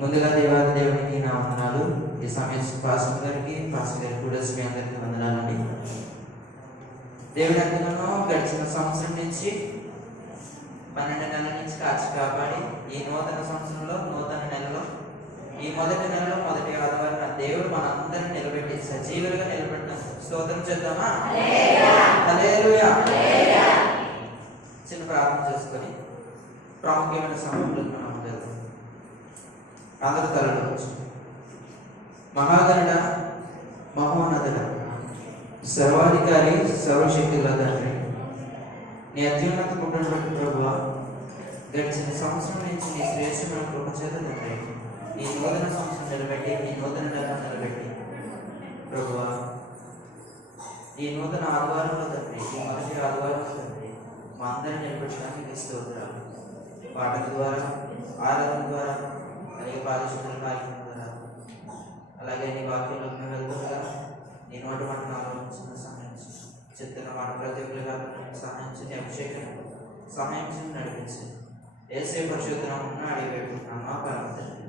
ముందుగా దేవాది దేవునికి నా వందనాలు. ఈ సమయం పాస్టర్ గారికి కూడా మీ అందరికీ వందనాలండి. దేవుడి అంతలో గడిచిన సంవత్సరం నుంచి 12 నెలల నుంచి కాచి కాపాడి ఈ నూతన సంవత్సరంలో నూతన నెలలో ఈ మొదటి నెలలో మొదటి ఆదివారం దేవుడు మనందరిని నిలబెట్టి సజీవులుగా నిలబెట్టిన స్తోత్రం చేద్దామా? హల్లెలూయా. చిన్న ప్రార్థన చేసుకొని ప్రాముఖ్యమైన సమయంలో మనం వెళ్తాం. అందరి తలలో మహాగణుడ, మహోన్నతుడ, సర్వాధికారి, సర్వశక్తి గల తండ్రి, నీ అత్యున్నత కుటుంబ ప్రభువా, గడిచిన సంవత్సరం నుంచి నీ శ్రేష్టమైన కృప చేత తండ్రి ఈ నూతన సంవత్సరం నిలబెట్టి ఈ నూతన నెల నిలబెట్టి ప్రభువా, ఈ నూతన ఆదివారంలో తండ్రి ఈ మొదటి ఆదివారంలో తండ్రి మా అందరిని నిలబెట్టడానికి స్తోత్రాలు. పాటల ద్వారా, ఆరాధన ద్వారా, అలాగే పారిశుద్ధుల కార్యక్రమం ద్వారా, అలాగే నీ వాక్యంలో మేము వెళ్తుండగా నీ నోటి మాట ఆలోచించిన సహాయించి చెప్తున్న మాట ప్రతి ఒక్కరిగా సహాయించి నీ అభిషేకం సహాయించి నడిపించి యేసే పరిశుద్ధనామమున అడిగి పెట్టుకున్నామా పరమ తండ్రి.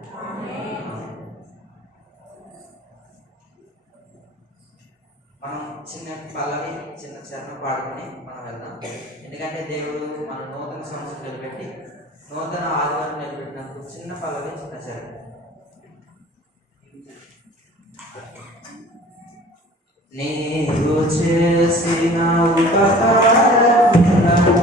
మనం చిన్న పల్లవి చిన్న చరణం పాడుకొని మనం వెళ్దాం. ఎందుకంటే దేవుడు మన నూతన సంవత్సరం నిలబెట్టి నూతన ఆదివారం నిలబెట్టినందుకు చిన్న పల్లవి చిన్న చరణం. నీవు చేసిన ఉపకారములకు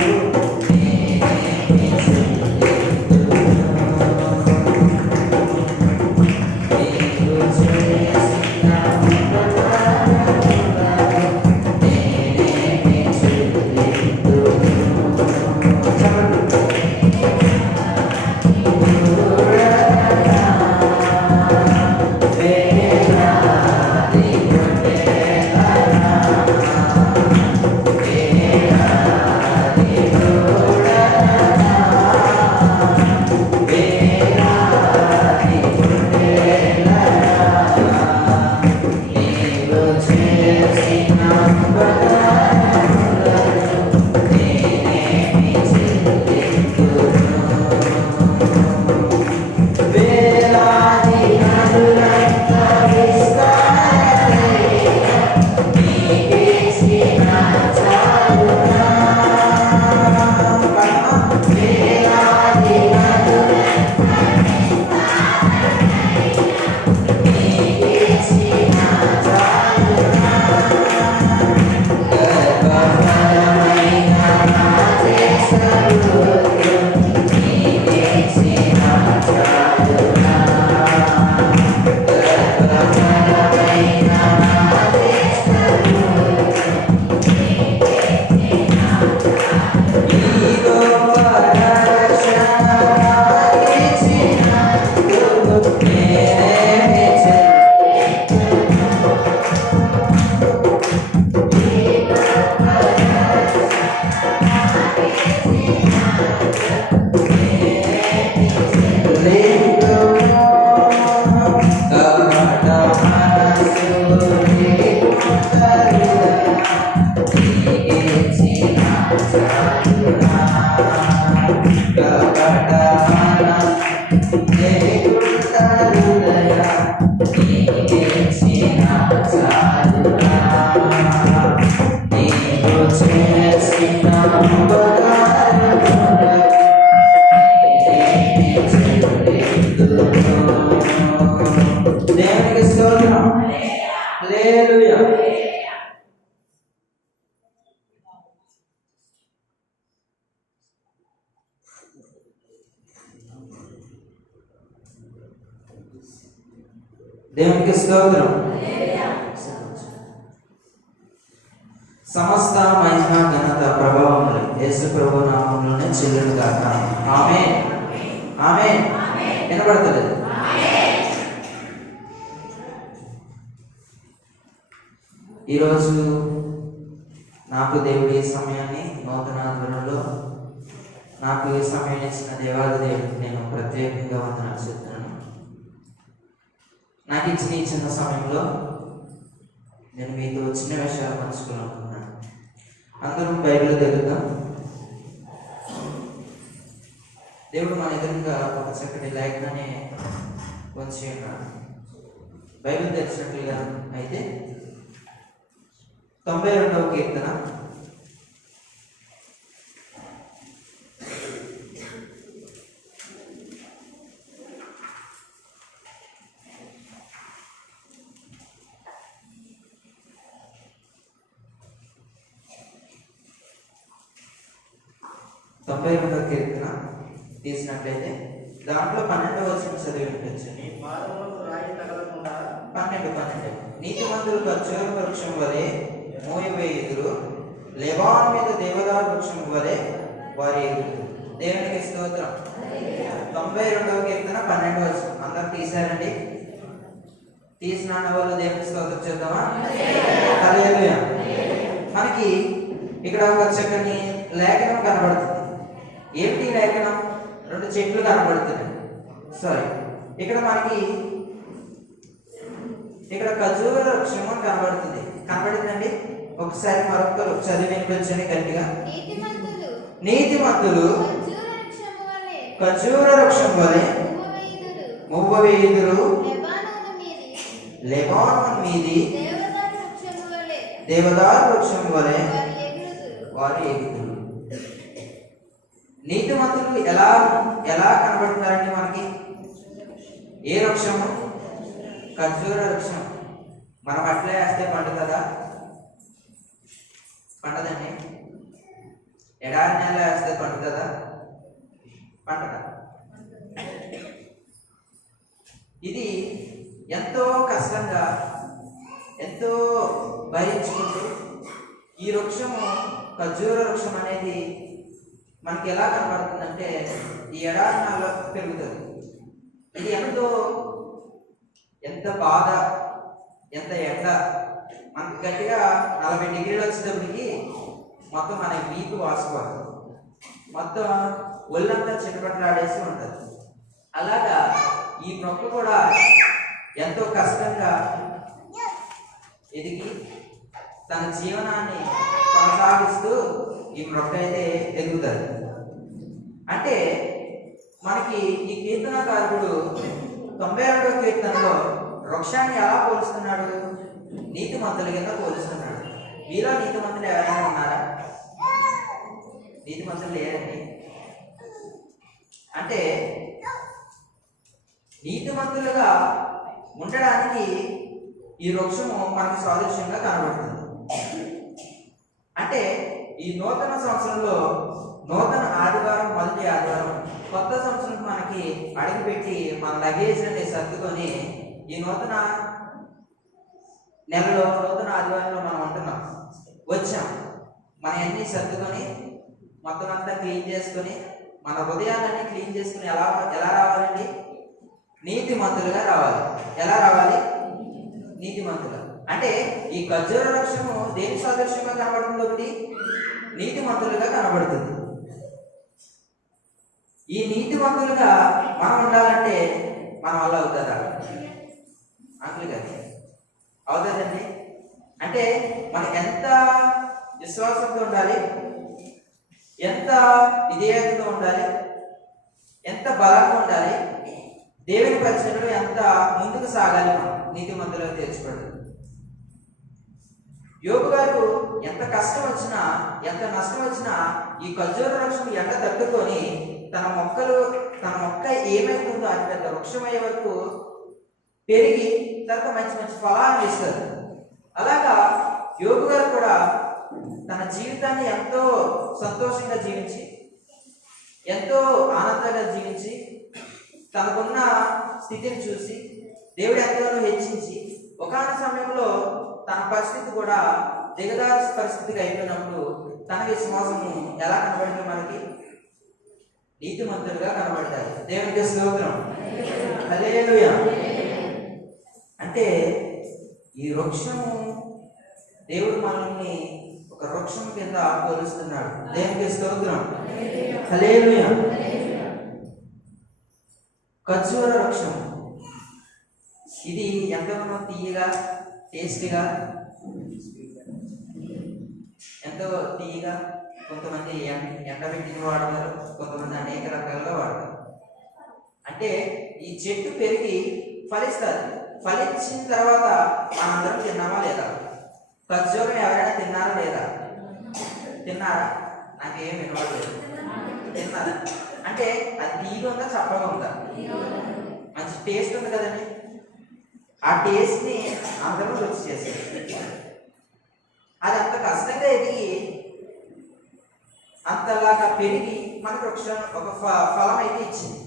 దేవునికి స్తోత్రం. సమస్త మహిమ ఘనత ప్రభావములు యేసు ప్రభు నామములోనే చెల్లును గాక. ఆమేన్. ఆమేన్. వినబడతలేదు? ఈరోజు నాకు దేవుడి ఈ సమయాన్ని నూతన ఆధ్వర్యంలో నాకు ఈ సమయాన్ని ఇచ్చిన దేవాది దేవుడికి నేను ప్రత్యేకంగా వందనాలు చెప్తున్నాను. నాకు ఇచ్చిన ఈ చిన్న సమయంలో నేను మీతో చిన్న విషయాలు పంచుకోవాలనుకున్నాను. అందరం బైబిల్ తెరుద్దాం. దేవుడు మన ఎదురుగా ఒక చక్కటి లేఖనాన్ని కొంచెం బైబిల్ తెరిచినట్లుగా అయితే 92వ కీర్తన 92వ కీర్తన తీసినట్లయితే దాంట్లో 12వ వచనం చదివి వినిపించు. 12 నీతిమంతులు ఖర్జూర వృక్షం వలె మోయవేయుదురు, లెబాను మీద దేవదారు వృక్షం వలె వారి ఎగురుదురు. దేవునికి స్తోత్రం. 92వ కీర్తన 12వ వచనం అందరు తీశారండి? తీసిన వాళ్ళు దేవునికి స్తోత్రం చేద్దామా? హల్లెలూయా. మనకి ఇక్కడ ఒక చక్కని లేఖనం కనబడుతుంది. ఏంటి లేఖనం? 2 చెట్లు కనబడుతున్నాయి. సారీ, ఇక్కడ మనకి ఇక్కడ ఖర్జూర వృక్షం కనబడుతుందండి. ఒకసారి మరొకరు చదివి వినిపించండి గట్టిగా. నీతిమంతులు ఖర్జూర వృక్షం వలె మువ్వవేయుదురు, లెబానోను మీది దేవదారు వృక్షం వలె వారు ఎగుదురు. నీతిమంతులు ఎలా ఎలా కనబడుతున్నారండి మనకి? ఏ వృక్షము? ఖర్జూర వృక్షం. మనం అట్లే వేస్తే పండుతుందా? పండదండి. ఎడారి నేల వేస్తే పండుతుందా? పండద. ఇది ఎంతో కష్టంగా ఎంతో భరించుకుంటూ ఈ వృక్షము ఖర్జూర వృక్షం అనేది మనకి ఎలా కనబడుతుందంటే ఈ ఎడారి నేలలో పెరుగుతుంది. ఇది ఎంత బాధ, ఎంత ఎండ, మనకి గట్టిగా 40 డిగ్రీలు వచ్చేటప్పటికి మొత్తం మన వీపు వాసిపోతుంది, మొత్తం ఒళ్ళంతా చిన్నపట్లాడేసి ఉంటుంది. అలాగా ఈ మొక్క కూడా ఎంతో కష్టంగా ఎదిగి తన జీవనాన్ని కొనసాగిస్తూ ఈ మొక్క అయితే ఎదుగుతుంది. అంటే మనకి ఈ కీర్తనకారుడు 92వ కీర్తనలో వృక్షాన్ని ఎలా పోలుస్తున్నాడు? నీతిమంతుల కింద పోలుస్తున్నాడు. మీలో నీతిమంతులు ఎవరైనా ఉన్నారా? నీతిమంతులు లేరండి. అంటే నీతిమంతులుగా ఉండడానికి ఈ వృక్షము మనకి సాదృశ్యంగా కనబడుతుంది. అంటే ఈ నూతన సంవత్సరంలో నూతన ఆదివారం, మొదటి ఆదివారం, కొత్త సంవత్సరం మనకి అడుగుపెట్టి మన లగేజ్ అన్ని సర్దుకొని ఈ నూతన నెలలో నూతన ఆదివారంలో మనం ఉంటున్నాం, వచ్చాం. మన అన్ని సర్దుకొని మొత్తం అంతా క్లీన్ చేసుకొని మన హృదయాలన్నీ క్లీన్ చేసుకుని ఎలా రావాలండి? నీతిమంతులుగా రావాలి. ఎలా రావాలి? నీతిమంతులు. అంటే ఈ ఖర్జూర వృక్షము దేని సాదృశ్యంగా కనబడుతుంది? ఒకటి నీతిమంతులుగా కనబడుతుంది. ఈ నీతిమంతులుగా మనం ఉండాలంటే మన వల్ల అవుతుందా? అంకుల్ గారి అవుతుందండి. అంటే మనకి ఎంత విశ్వాసంతో ఉండాలి, ఎంత విధేయతతో ఉండాలి, ఎంత బలంగా ఉండాలి, దేవుని పరిచయంలో ఎంత ముందుకు సాగాలి మనం నీతిమంతులుగా తీర్చబడు. యోబు గారు ఎంత కష్టం వచ్చినా, ఎంత నష్టం వచ్చినా ఈ ఖర్జూర వృక్షం ఎండ తట్టుకొని తన మొక్క ఏమైతుందో అది పెద్ద వృక్షమయ్యే వరకు పెరిగి తర్వాత మంచి మంచి ఫలాన్ని ఇస్తారు. అలాగా యోబు గారు కూడా తన జీవితాన్ని ఎంతో సంతోషంగా జీవించి, ఎంతో ఆనందంగా జీవించి, తనకున్న స్థితిని చూసి దేవుడు ఎంతగానో హెచ్చించి ఒకానొక సమయంలో తన పరిస్థితి కూడా దిగదారి పరిస్థితిగా అయిపోయినప్పుడు తన విశ్వాసము ఎలా కనబడింది? మనకి నీతిమంతులుగా కనబడతాయి. దేవునికి స్తోత్రం. హల్లెలూయా. అంటే ఈ వృక్షము దేవుడు మనల్ని ఒక వృక్షం కింద పోలుస్తున్నాడు. దేవునికి స్తోత్రం. హల్లెలూయా. ఖర్జూర వృక్షం ఇది ఎంతగానో తీయగా, టేస్టీగా, ఎంతో తీయగా. కొంతమంది ఎండబెట్టిన వాడతారు, కొంతమంది అనేక రకాలుగా వాడతారు. అంటే ఈ చెట్టు పెరిగి ఫలిస్తుంది. ఫలించిన తర్వాత మనందరం తిన్నామా లేదా? ఖర్జూరం ఎవరైనా తిన్నారా లేదా? తిన్నారా? నాకేం వినవట్లేదు. తిన్నారా? అంటే అది తీగ ఉందా చప్పగా ఉందా? మంచి టేస్ట్ ఉంది కదండి. ఆ టేస్ట్ని అందరూ రుచి చేస్తారు. అది అంత కష్టంగా ఎదిగి అంతలాగా పెరిగి మనకు ఒక ఫలం అయితే ఇచ్చింది.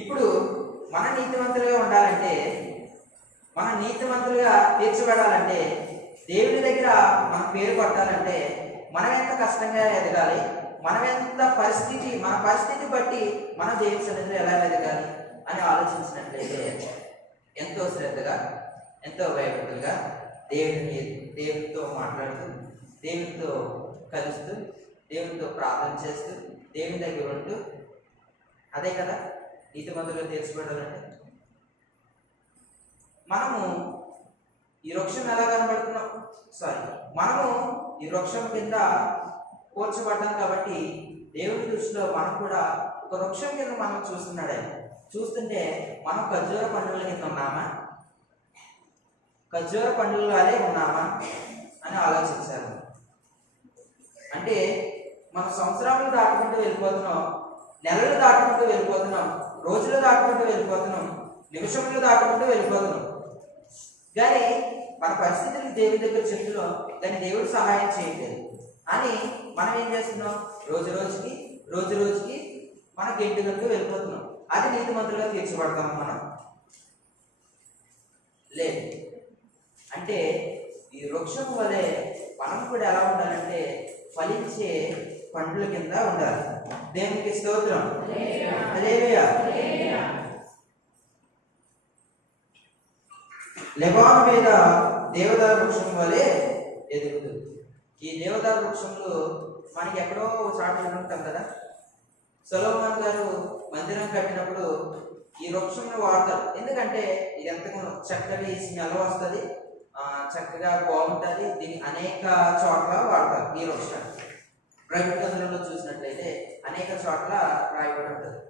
ఇప్పుడు మన నీతివంతులుగా ఉండాలంటే, మన నీతివంతులుగా తీర్చబడాలంటే, దేవుని దగ్గర మన పేరు పట్టాలంటే మనం ఎంత కష్టంగా ఎదగాలి, మనం ఎంత మన పరిస్థితి బట్టి మన దేవుని సన్నిధిలో ఎలా ఎదగాలి అని ఆలోచించినట్లయితే ఎంతో శ్రద్ధగా, ఎంతో భయభక్తులుగా దేవునితో మాట్లాడుతూ, దేవునితో కలుస్తూ, దేవునితో ప్రార్థన చేస్తూ, దేవుని దగ్గర ఉంటూ, అదే కదా నీతిమంతులుగా తీర్చబడాలంటే. మనము ఈ వృక్షం ఎలా కనబడుతున్నాం? మనము ఈ వృక్షం కింద కూర్చోబడ్డాం కాబట్టి దేవుని దృష్టిలో మనం కూడా ఒక వృక్షం కింద మనం చూస్తున్నాడే. చూస్తుంటే మనం ఖర్జూర పండుగల కింద ఉన్నామా, ఖర్జూర పండుగలానే ఉన్నామా అని ఆలోచించారు. అంటే మనం సంవత్సరాలు దాటుకుంటూ వెళ్ళిపోతున్నాం, నెలలు దాటుకుంటూ వెళ్ళిపోతున్నాం, రోజులు దాటుకుంటూ వెళ్ళిపోతున్నాం, నిమిషములు దాటుకుంటూ వెళ్ళిపోతున్నాం. కానీ మన పరిస్థితులకు దేవుని దగ్గర చెప్తున్నాం, కానీ దేవుడు సహాయం చేయట్లేదు అని మనం ఏం చేస్తున్నాం? రోజు రోజుకి మనకి ఇంటికంటూ వెళ్ళిపోతున్నాం. అది నీతిమంతులుగా తీర్చబడతాం మనం లేదు. అంటే ఈ వృక్షం వలె మనం కూడా ఎలా ఉండాలంటే ఫలించే పండ్ల కింద ఉండాలి. దేవునికి స్తోత్రం. హల్లెలూయా. లెబాను మీద దేవదారు వృక్షం వలె ఎదుగుతుంది. ఈ దేవదారు వృక్షంలో మనకి ఎక్కడో చాటు ఉంటాం కదా. సొలొమోను గారు మందిరం కట్టినప్పుడు ఈ వృక్షంను వాడతారు. ఎందుకంటే ఇది ఎంతగానో చక్కటి స్మెల్ వస్తుంది, చక్కగా బాగుంటుంది. దీన్ని అనేక చోట్ల వాడతారు ఈ వృక్షాన్ని. ప్రైవేట్ గ్రంథంలో చూసినట్లయితే అనేక చోట్ల రాయబడి ఉంటుంది.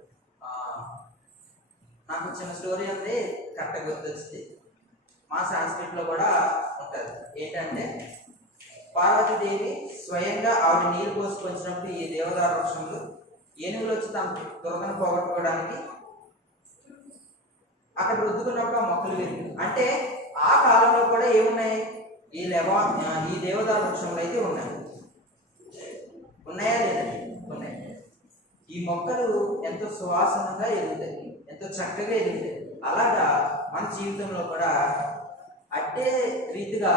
నాకు చిన్న స్టోరీ ఉంది, కరెక్ట్గా గుర్తొచ్చింది. మా సంస్కృతిలో కూడా ఉంటుంది. ఏంటంటే పార్వతీదేవి స్వయంగా ఆవిడ నీరు పోసుకొచ్చినప్పుడు ఈ దేవదారు వృక్షంలో ఏనుగులు వచ్చి తన దురదను పోగొట్టుకోవడానికి అక్కడ రుద్దుకున్నప్పుడు ఆ మొక్కలు వెళ్ళింది. అంటే ఆ కాలంలో కూడా ఏమున్నాయి? ఈ దేవదారు వృక్షంలో అయితే ఉన్నాయా లేదండి? ఉన్నాయి. ఈ మొక్కలు ఎంతో సువాసనగా ఎదుగుతాయి, ఎంతో చక్కగా ఎదుగుతాయి. అలాగా మన జీవితంలో కూడా అట్టే రీతిగా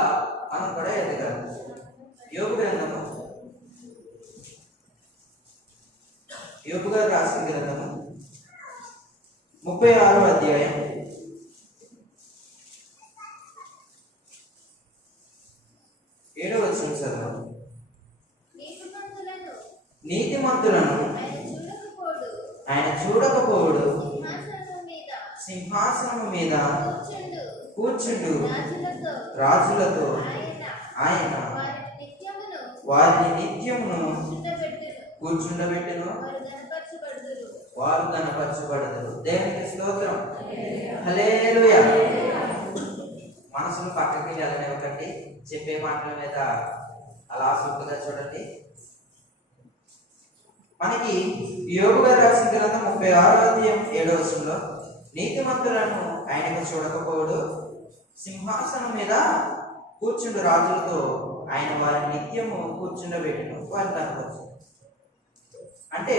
మనం కూడా ఎదగాలి. యోబు గ్రంథము, యోబు గారు రాసిన గ్రంథము 36వ అధ్యాయం 7వ వచనం చదవండి. నీతిమంతులను ఆయన చూడకపోవుడు, సింహాసనము మీద కూర్చుండు రాజులతో ఆయన వారిని నిత్యమును కూర్చుండబెట్టును, వారు గణపరచబడదురు. దేవునికి స్తోత్రం. హల్లెలూయా. మనసును పక్కకి వెళ్ళనివ్వకండి, చెప్పే మాటల మీద అలా సూపుగా చూడండి. మనకి యోబు గారు రాసిన గ్రంథం 36వ అధ్యాయం 7వ వచనంలో నీతిమంతులను ఆయనకు చూడకపోవడు, సింహాసనం మీద కూర్చుండు రాజులతో ఆయన వారిని నిత్యము కూర్చుండబెట్టును, వారు కనపరచు. అంటే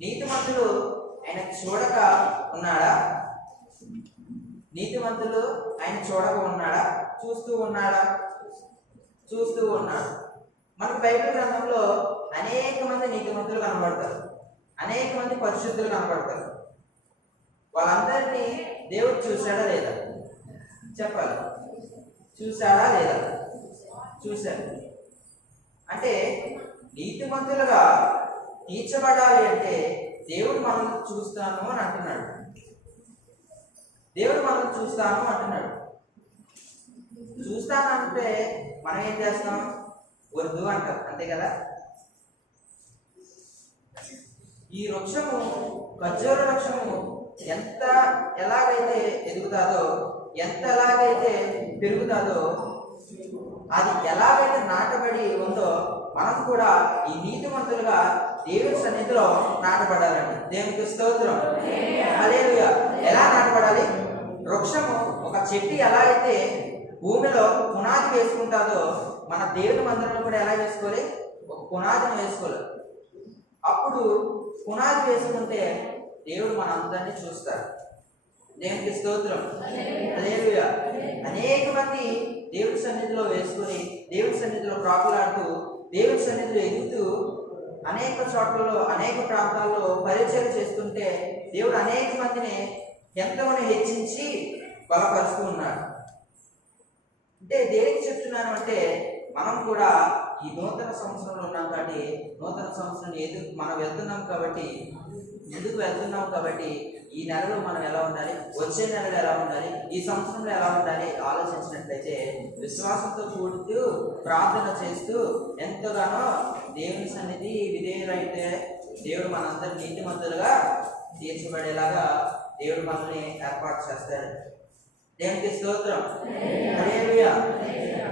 నీతిమంతులు ఆయన చూడక ఉన్నాడా? నీతిమంతులు ఆయన చూడక ఉన్నాడా? చూస్తూ ఉన్నాడా? చూస్తూ ఉన్నాడు. మనకు బైబిల్ గ్రంథంలో అనేక మంది నీతిమంతులు కనబడతారు, అనేక మంది పరిశుద్ధులు కనబడతారు. వాళ్ళందరినీ దేవుడు చూశాడా లేదా? చెప్పాలి. చూశాడా లేదా? చూశాడు. అంటే నీతిమంతులుగా తీర్చబడాలి అంటే దేవుడు మనల్ని చూస్తాను అని అంటున్నాడు. దేవుడు మనల్ని చూస్తాను అంటున్నాడు. చూస్తానంటే మనం ఏం చేస్తాం? వద్దు అంటాం, అంతే కదా. ఈ వృక్షము ఖర్జూర వృక్షము ఎలాగైతే ఎదుగుతాదో, ఎలాగైతే పెరుగుతాదో, అది ఎలాగైతే నాటబడి ఉందో మనం కూడా ఈ నీతిమంతులుగా దేవుని సన్నిధిలో నాటబడాలండి. దేవునికి స్తోత్రం. హల్లెలూయా. ఎలా నాటబడాలి? వృక్షము ఒక చెట్టు ఎలా అయితే భూమిలో పునాది వేసుకుంటాదో, మన దేవుని మందిరంలో కూడా ఎలా వేసుకోవాలి? ఒక పునాదిని వేసుకోవాలి. అప్పుడు పునాది వేసుకుంటే దేవుడు మన అందరినీ చూస్తాడు. దేవునికి స్తోత్రం. హల్లెలూయా. అనేక మంది దేవుడి సన్నిధిలో వేసుకొని, దేవుడి సన్నిధిలో ప్రాకులాడుతూ, దేవుడి సన్నిధిలో ఎదుగుతూ, అనేక చోట్లలో అనేక ప్రాంతాల్లో పరిచయం చేస్తుంటే దేవుడు అనేక మందిని ఎంతగానో హెచ్చించి బలపరుస్తూ ఉన్నాడు. అంటే దేనికి చెప్తున్నాను అంటే, మనం కూడా ఈ నూతన సంవత్సరంలో ఉన్నాం కాబట్టి, నూతన సంవత్సరం మనం వెళ్తున్నాం కాబట్టి, ఎందుకు వెళ్తున్నాం కాబట్టి, ఈ నెలలో మనం ఎలా ఉండాలి, వచ్చే నెలలో ఎలా ఉండాలి, ఈ సంవత్సరంలో ఎలా ఉండాలి ఆలోచించినట్లయితే, విశ్వాసంతో కూడుతూ ప్రార్థన చేస్తూ ఎంతగానో దేవుని సన్నిధి విధేయులైతే దేవుడు మనందరి నీతిమంతులుగా తీర్చబడేలాగా దేవుడు మనల్ని ఏర్పాటు చేస్తాడు. దేవునికి స్తోత్రం. హల్లెలూయా.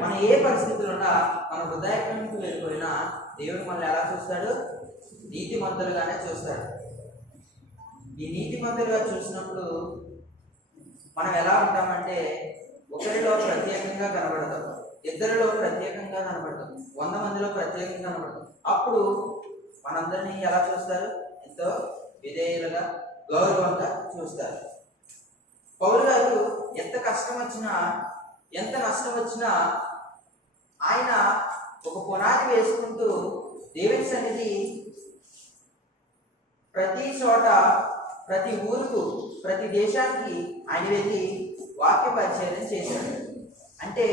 మనం ఏ పరిస్థితుల్లో ఉన్నా, మన హృదయానికి వెళ్ళిపోయినా దేవుడు మనల్ని ఎలా చూస్తాడు? నీతిమంతులుగానే చూస్తాడు. ఈ నీతిమంతులుగా చూసినప్పుడు మనం ఎలా ఉంటామంటే, ఒకరిలో ప్రత్యేకంగా కనబడతాం, ఇద్దరిలో ప్రత్యేకంగా కనబడతాం, 100 మందిలో ప్రత్యేకంగా కనబడతాం. అప్పుడు మనందరినీ ఎలా చూస్తారు? ఎంతో విధేయులుగా, గౌరవంగా చూస్తారు. పౌలు గారు ఎంత కష్టం వచ్చినా, ఎంత నష్టం వచ్చినా ఆయన ఒక పునాది వేసుకుంటూ దేవుని సన్నిధి ప్రతి చోట, ప్రతి ఊరుకు, ప్రతి దేశానికి ఆయన వెళ్ళి వాక్య పరిచయం చేశాడు. అంటే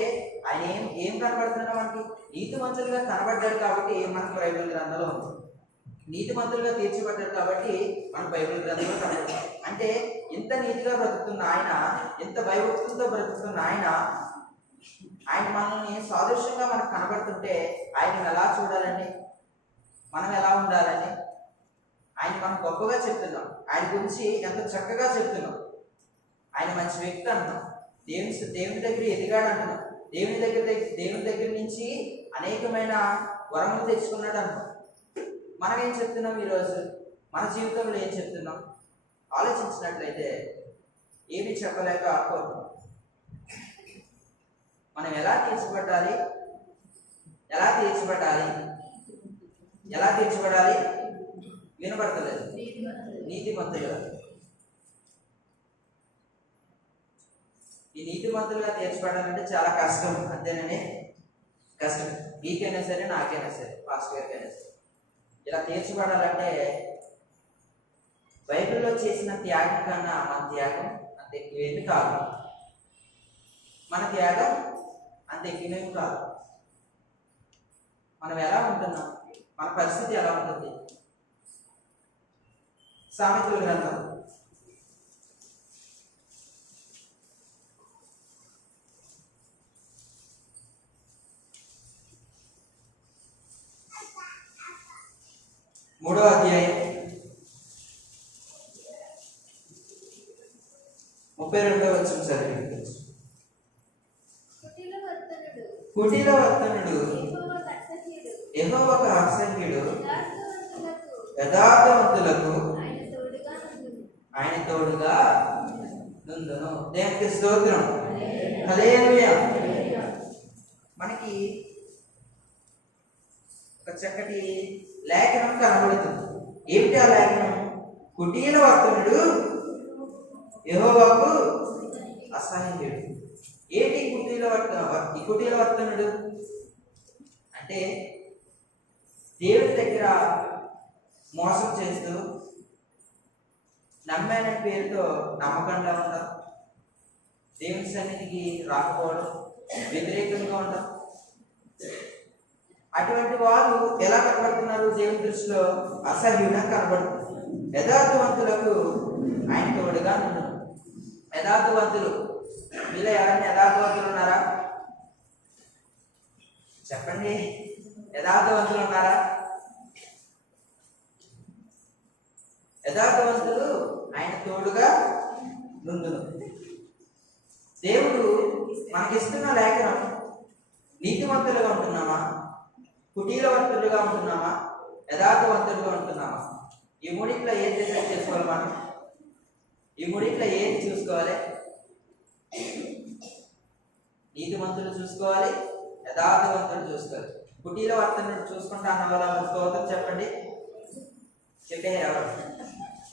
ఆయన ఏం కనబడుతున్నాడు? మనకి నీతిమంతులుగా కనబడ్డాడు కాబట్టి మనకు బైబిల్ గ్రంథంలో ఉంది. నీతిమంతులుగా తీర్చబడ్డాడు కాబట్టి మన బైబిల్ గ్రంథంలో కనబడుతుంది. అంటే ఇంత నీతిగా బ్రతుకుతున్న ఆయన, ఎంత భయభక్తులతో బ్రతుకుతున్న ఆయన మనల్ని సాదృశ్యంగా మనకు కనబడుతుంటే ఆయన ఎలా చూడాలండి? మనం ఎలా ఉండాలండి? ఆయన మనం గొప్పగా చెప్తున్నాం, ఆయన గురించి ఎంత చక్కగా చెప్తున్నాం. ఆయన మంచి వ్యక్తి అంటున్నాం, దేవుని దగ్గర ఎదిగాడు అంటున్నాం, దేవుని దగ్గర నుంచి అనేకమైన వరములు తెచ్చుకున్నాడు అంటున్నాం. మనం ఏం చెప్తున్నాం? ఈరోజు మన జీవితంలో ఏం చెప్తున్నాం? ఆలోచించినట్లయితే ఏమి చెప్పలేక ఆడుకోవద్దు. మనం ఎలా తీర్చబడాలి? వినపడతలేదు. నీతిమంతులుగా. ఈ నీతిమంతులుగా తీర్చబడాలంటే చాలా కష్టం. అంతేనండి, కష్టం. మీకైనా సరే, నాకైనా సరే, పాస్టర్ గారికైనా సరే. ఇలా తీర్చబడాలంటే బైబిల్లో చేసిన త్యాగం కన్నా మన త్యాగం అంత ఎక్కువేమి కాదు. మన త్యాగం అంత ఎక్కువేమి కాదు. మనం ఎలా ఉంటున్నాం? మన పరిస్థితి ఎలా ఉంటుంది? సామెతల గ్రంథం 3వ అధ్యాయం 32వ వచనం చదివి. కుటిల వర్తనుడు యెహోవాకు అసహ్యుడు, యథార్థవంతులకు ఆయన తోడుగా నుండును. దేవునికి స్తోత్రం. హల్లెలూయా. మనకి ఒక చక్కటి లేఖనం కనబడుతుంది. ఏమిటి ఆ లేఖనం? కుటీల వర్తనుడు యెహోవాకు అసహ్యుడు. ఏంటి కుటీల వర్తనుడు అంటే, దేవుడి దగ్గర మోసం చేస్తూ, నమ్మానని పేరుతో నమ్మకంగా ఉండడం, దేవుని సన్నిధికి రాకపోవడం, వ్యతిరేకంగా ఉండడం. అటువంటి వారు ఎలా కనబడుతున్నారు? దేవుని దృష్టిలో అసహ్యుగా కనబడుతుంది. యథార్థవంతులకు ఆయన తోడుగా ఉన్నాడు. యథార్థవంతులు, మీలో ఎవరైనా యథార్థవంతులు ఉన్నారా? చెప్పండి. యథార్థవంతులు ఉన్నారా? యథార్థవంతులు ఆయన తోడుగా నుండును. దేవుడు మనకిస్తున్న లేఖనం నీతివంతులుగా ఉంటున్నామా, కుటీలవంతులుగా ఉంటున్నామా, యథార్థవంతులుగా ఉంటున్నామా? ఈ మూడింట్లో ఏది డిసైడ్ చేసుకోవాలి మనం? ఈ మూడింట్లో ఏది చూసుకోవాలి? నీతివంతులు చూసుకోవాలి, యథార్థవంతులు చూసుకోవాలి. కుటీలవర్తనుడు చూసుకుంటా అన్న వాళ్ళ స్తోత్రం చెప్పండి. చెప్పారు ఎవరు?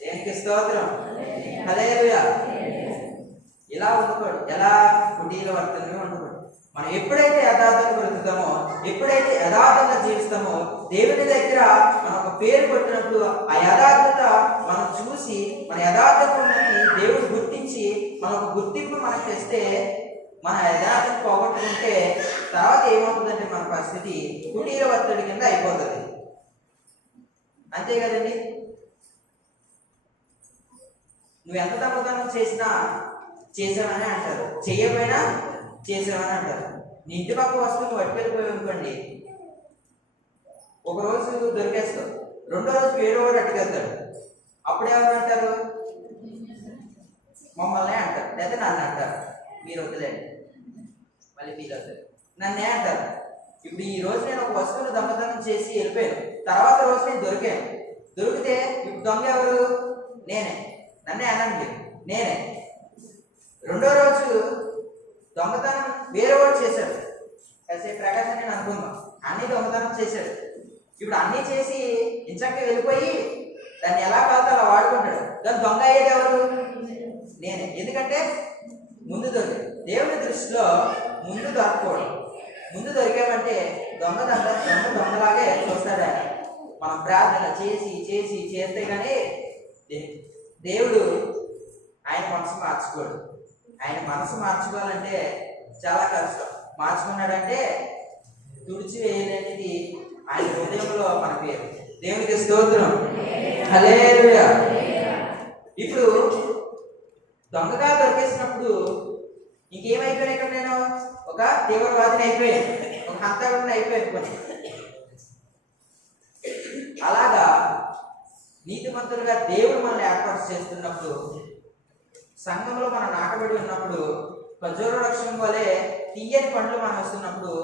దేనికి స్తోత్రం? హల్లెలూయా. ఇలా ఉండకూడదు. ఎలా? కుటీలవర్తనుగా ఉండకూడదు. మనం ఎప్పుడైతే యథార్థంగా బ్రతుకుతామో, ఎప్పుడైతే యథార్థంగా జీవిస్తామో, దేవుని దగ్గర మనం ఒక పేరు పెట్టినప్పుడు ఆ యథార్థత మనం చూసి మన యథార్థతని దేవుడు గుర్తించి మన ఒక గుర్తింపు మనకు తెస్తే, మన యథార్థత పోగొట్టుకుంటే తర్వాత ఏమవుతుందంటే మన పరిస్థితి కుటీలవర్తుడి కింద అయిపోతుంది. అంతే కదండి. నువ్వు ఎంత దొంగతనం చేసినా చేసావని అంటారు, చెయ్యకపోయినా చేసావని అంటారు. నీ ఇంటి పక్క వస్తువులు పట్టుకెళ్ళిపోయి అనుకోండి, ఒకరోజు దొరికేస్తావు, రెండో రోజు వేరే వాడు అట్టుకెళ్తాడు. అప్పుడేమని అంటారు? మమ్మల్ని అంటారు, లేదా నన్ను అంటారు. మీరు వదిలేండి, మళ్ళీ ఫీల్ అవుతారు. నన్నే అంటారు. ఇప్పుడు ఈ రోజు నేను ఒక వస్తువును దొంగతనం చేసి వెళ్ళిపోయాను, తర్వాత రోజు నేను దొరికాను. దొరికితే ఇప్పుడు దొంగ ఎవరు? నేనే. నన్నే అనండి, నేనే. రెండో రోజు దొంగతనం వేరే వాడు చేశాడు, కాసేపు ప్రకాశం నేను అనుకుందాం, అన్ని దొంగతనం చేశాడు. ఇప్పుడు అన్నీ చేసి ఇంచక్క వెళ్ళిపోయి దాన్ని ఎలా కాదు అలా వాడుకుంటాడు. దాని దొంగ అయ్యేది ఎవరు? నేనే. ఎందుకంటే ముందు దొరికి, దేవుని దృష్టిలో ముందు దొరకకూడదు. ముందు దొరికామంటే దొంగలాగే చూస్తాడు ఆయన. మనం ప్రార్థన చేసి చేసి చేస్తే కానీ దేవుడు ఆయన మనసు మార్చుకోడు. ఆయన మనసు మార్చుకోవాలంటే చాలా కష్టం. మార్చుకున్నాడంటే తుడిచివేయలేనిది ఆయన హృదయంలో మన పేరు. దేవునికి స్తోత్రం. హల్లెలూయా. ఇప్పుడు దొంగగా దొరికేసినప్పుడు ఇంకేమైపోయాను? ఇక్కడ నేను ఒక తీవ్రవాదిని అయిపోయాను, ఒక హంతకుడిని అయిపోయాను. అలాగా నీతిమంతులుగా దేవుడు మనల్ని ఏర్పాటు చేస్తున్నప్పుడు, సంఘంలో మనం నాటబడి ఉన్నప్పుడు, ఖర్జూర వృక్షం వలె తీయని పండ్లు మనం వస్తున్నప్పుడు,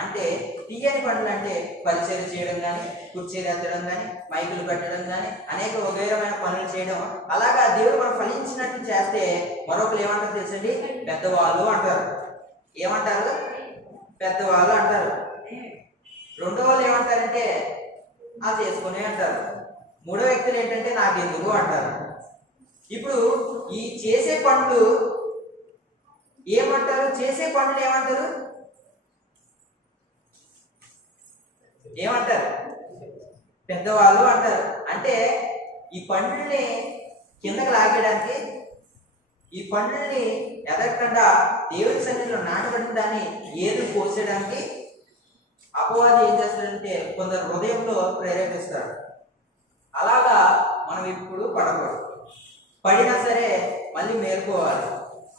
అంటే తీయని పండ్లు అంటే పరిచయం చేయడం కానీ, కుర్చీలు ఎత్తడం కానీ, మైకులు పెట్టడం కానీ, అనేక వగైరమైన పనులు చేయడం. అలాగా దేవుడు మనం ఫలించినట్టు చేస్తే మరొకరు ఏమంటారు తెలుసండి? పెద్దవాళ్ళు అంటారు. ఏమంటారు? పెద్దవాళ్ళు అంటారు. రెండో వాళ్ళు ఏమంటారంటే ఆ చేసుకునే అంటారు. మూడో వ్యక్తులు ఏంటంటే నాకెందుకు అంటారు. ఇప్పుడు ఈ చేసే పనులు ఏమంటారు? చేసే పనులు ఏమంటారు? ఏమంటారు? పెద్దవాళ్ళు అంటారు. అంటే ఈ పండ్లని కిందకి లాగేయడానికి, ఈ పండ్లని ఎదగకుండా దేవుని సన్నిధిలో నాటబడిన ఏది పోసేయడానికి అపవాది ఏం చేస్తాడంటే కొందరు హృదయంలో ప్రేరేపిస్తాడు. అలాగా మనం ఇప్పుడు పడకూడదు. పడినా సరే మళ్ళీ మేల్కోవాలి.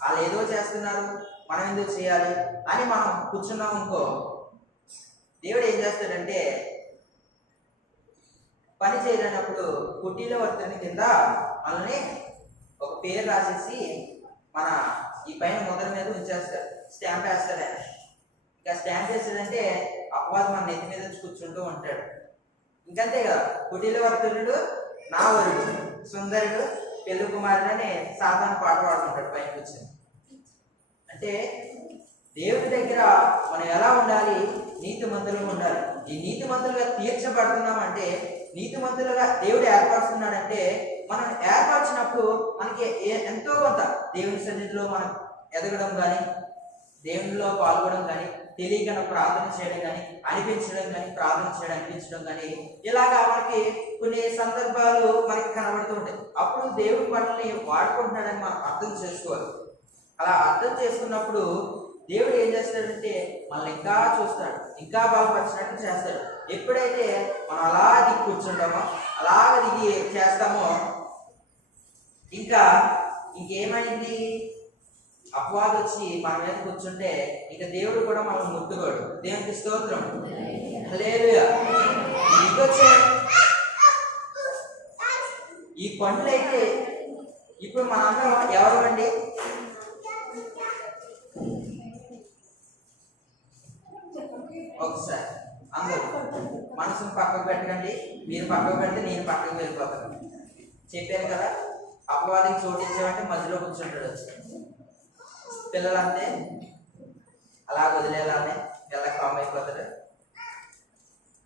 వాళ్ళు ఏదో చేస్తున్నారు, మనం ఎందుకు చేయాలి అని మనం కూర్చున్నాం అనుకో, దేవుడు ఏం చేస్తాడంటే పని చేయలేనప్పుడు కుటీలవర్తుని కింద మనల్ని ఒక పేరు రాసేసి మన ఈ పైన ముద్ర మీద ఉంచేస్తాడు, స్టాంప్ వేస్తాడు ఆయన. ఇంకా స్టాంప్ వేస్తాడంటే అపవాదం మన నెత్తి మీద కూర్చుంటూ ఉంటాడు. ఇంకంతే కదా, కుటీలవర్తుడు నా వరుడు, సుందరుడు, పెళ్లి కుమారుడు అని సాధారణ పాట పాడుకుంటాడు పైన కూర్చొని. అంటే దేవుడి దగ్గర మనం ఎలా ఉండాలి? నీతిమంతులుగా ఉండాలి. ఈ నీతిమంతులుగా తీర్చబడుతున్నామంటే, నీతిమంతులుగా దేవుడు ఏర్పరుస్తున్నాడంటే, మనం ఏర్పరిచినప్పుడు మనకి ఎంతో కొంత దేవుని సన్నిధిలో మనం ఎదగడం కానీ, దేవునిలో పాల్గొనడం కానీ, తెలియక ప్రార్థన చేయడం కానీ, అనిపించడం కానీ, ప్రార్థన చేయడం అనిపించడం కానీ, ఇలాగా మనకి కొన్ని సందర్భాలు మనకి కనబడుతూ ఉంటాయి. అప్పుడు దేవుడి పనులని వాడుకుంటున్నాడని మనం అర్థం చేసుకోవాలి. అలా అర్థం చేసుకున్నప్పుడు దేవుడు ఏం చేస్తాడంటే మనల్ని ఇంకా చూస్తాడు, ఇంకా బలపరిచినట్టు చేస్తాడు. ఎప్పుడైతే మనం అలా దిగి కూర్చుంటామో, అలాగ దిగి చేస్తామో, ఇంకేమైంది? అపవాదం వచ్చి మన మీద కూర్చుంటే ఇక దేవుడు కూడా మనం ముట్టుకోడు. దేవునికి స్తోత్రం. హల్లెలూయా. ఈ పండ్లు అయితే ఇప్పుడు మనందరం ఎవరు అండి? ఒకసారి అందరూ మనసును పక్కకు పెట్టకండి. మీరు పక్కకు పెడితే నేను పక్కకు వెళ్ళిపోతాను. చెప్పాను కదా, అపవాదికి చోటించామంటే మధ్యలో కూర్చుంటాడు. పిల్లలంటే అలా వదిలేలానే ఎలా కామ్ అయిపోతాడు.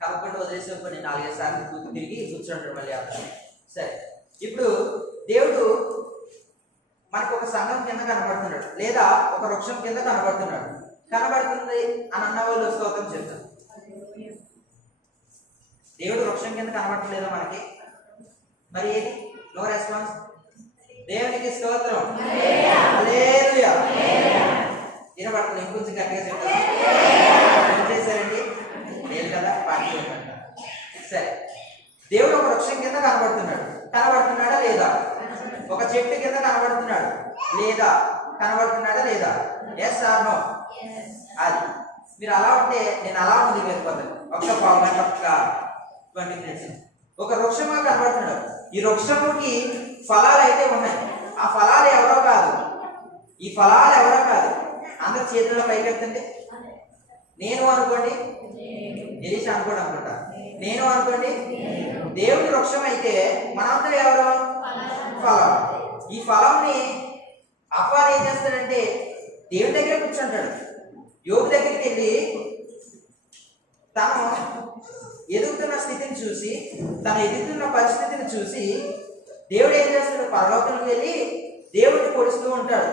కాబట్టి వదిలేసేప్పుడు 4-5 సార్లు తిరిగి కూర్చుంటాడు మళ్ళీ అతను. సరే, ఇప్పుడు దేవుడు మనకు ఒక సంఘం కింద కనబడుతున్నాడు, లేదా ఒక వృక్షం కింద కనబడుతున్నాడు. కనబడుతుంది అని అన్న వాళ్ళు స్తోత్రం చెప్తారు. దేవుడు వృక్షం కింద కనబడట్లేదా మనకి? మరి ఏది? No response. దేవునికి స్తోత్రం. హల్లెలూయా. వినబడుతుంది. ఇంకొంచెం గట్టిగా చెప్తారు. ఏం చేశారండి? లేదు కదా, పాటి. సరే, దేవుడు ఒక వృక్షం కింద కనబడుతున్నాడు. కనబడుతున్నాడా లేదా? ఒక చెట్టు కింద కనబడుతున్నాడు లేదా? కనబడుతున్నాడా లేదా? Yes or no? అది మీరు అలా ఉంటే నేను అలా ముందుకు వెళ్ళిపోతాను. ఒక్క పావు గంట, ఒక్క 20 minutes. ఒక వృక్షంగా కనబడుతున్నాడు. ఈ వృక్షముకి ఫలాలు అయితే ఉన్నాయి. ఆ ఫలాలు ఎవరో కాదు. ఈ ఫలాలు ఎవరో కాదు. అందరు చేతుల్లో పైకెత్తండి. నేను అనుకోండి, ఎలీషా అనుకోండి, అనుకుంటా. నేను అనుకోండి. దేవుడి వృక్షం అయితే మనందరూ ఎవరు? ఫలం. ఈ ఫలంని అపవాది ఏం చేస్తాడంటే దేవుడి దగ్గర కూర్చుంటాడు. యోబు దగ్గరికి వెళ్ళి తను ఎదుగుతున్న స్థితిని చూసి, తను ఎదుగుతున్న పరిస్థితిని చూసి దేవుడు ఏం చేస్తాడు? పరలోకానికి వెళ్ళి దేవుడిని పొడుస్తూ ఉంటాడు.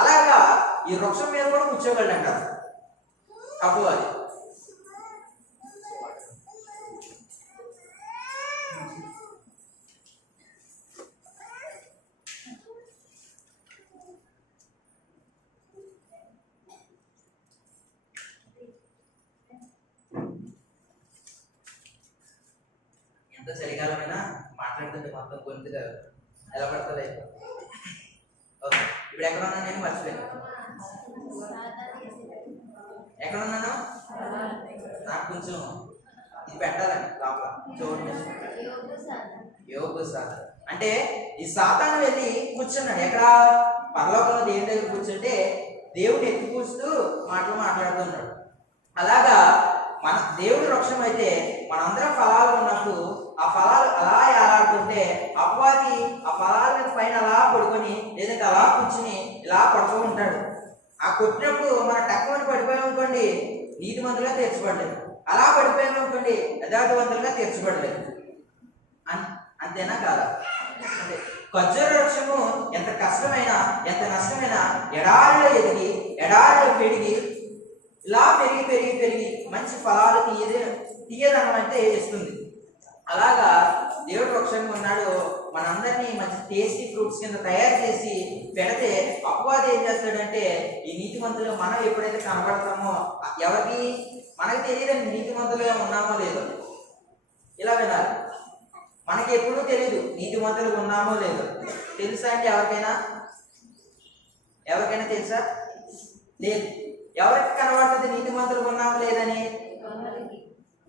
అలాగా ఈ వృక్షం మీద కూడా కూర్చోగలంట అపవాది. ఎంత చలికాలమైనా మాట్లాడుతుంటే మొత్తం గొంతుగా ఎలా పడుతుంది. ఓకే, ఇప్పుడు ఎక్కడ ఉన్నాను? నేను మర్చిపోయాను. ఎక్కడ ఉన్నాను? నాకు కొంచెం ఇది పెట్టాలండి లోపల. చూడండి, యోబు సాతాను అంటే ఈ సాతాను వెళ్ళి కూర్చున్నాడు. ఎక్కడ? పరలోకంలో దేవుని దగ్గర కూర్చుంటే దేవుడిని ఎత్తి కూస్తూ మాట్లాడుతున్నాడు. అలాగా మన దేవుడి వృక్షం అయితే మనందరం ఫలాలు ఉన్నప్పుడు ఆ ఫలాలు అలా ఏలాడుతుంటే అపవాది ఆ ఫలాల మీద పైన అలా పడుకొని, లేదంటే అలా కూర్చుని ఇలా పడుతూ ఉంటాడు. ఆ కొట్టినప్పుడు మన టక్కుమని పడిపోయామనుకోండి, నీతిమంతులుగా తీర్చబడలేదు. అలా పడిపోయామనుకోండి, యథార్థవంతులుగా తీర్చబడలేదు. అంతేనా కాదా? అంటే ఖర్జూర వృక్షము ఎంత కష్టమైనా, ఎంత నష్టమైనా ఎడారిలో ఎదిగి, ఎడారిలో పెరిగి, ఇలా పెరిగి పెరిగి పెరిగి మంచి ఫలాలు తీయదనం అంటే ఇస్తుంది. అలాగా దేవుడు వృక్షంగా ఉన్నాడు. మనందరినీ మంచి టేస్టీ ఫ్రూట్స్ కింద తయారు చేసి పెడితే అపవాది ఏం చేస్తాడంటే ఈ నీతిమంతులు మనం ఎప్పుడైతే కనబడతామో ఎవరికి మనకి తెలియదండి నీతిమంతులుగా ఉన్నామో లేదో. ఇలా వినాలి. మనకి ఎప్పుడూ తెలియదు నీతిమంతులుగా ఉన్నామో లేదో. తెలుసా అంటే ఎవరికైనా తెలుసా? లేదు. ఎవరికి కనబడుతుంది నీతిమంతులుగా ఉన్నామో లేదని?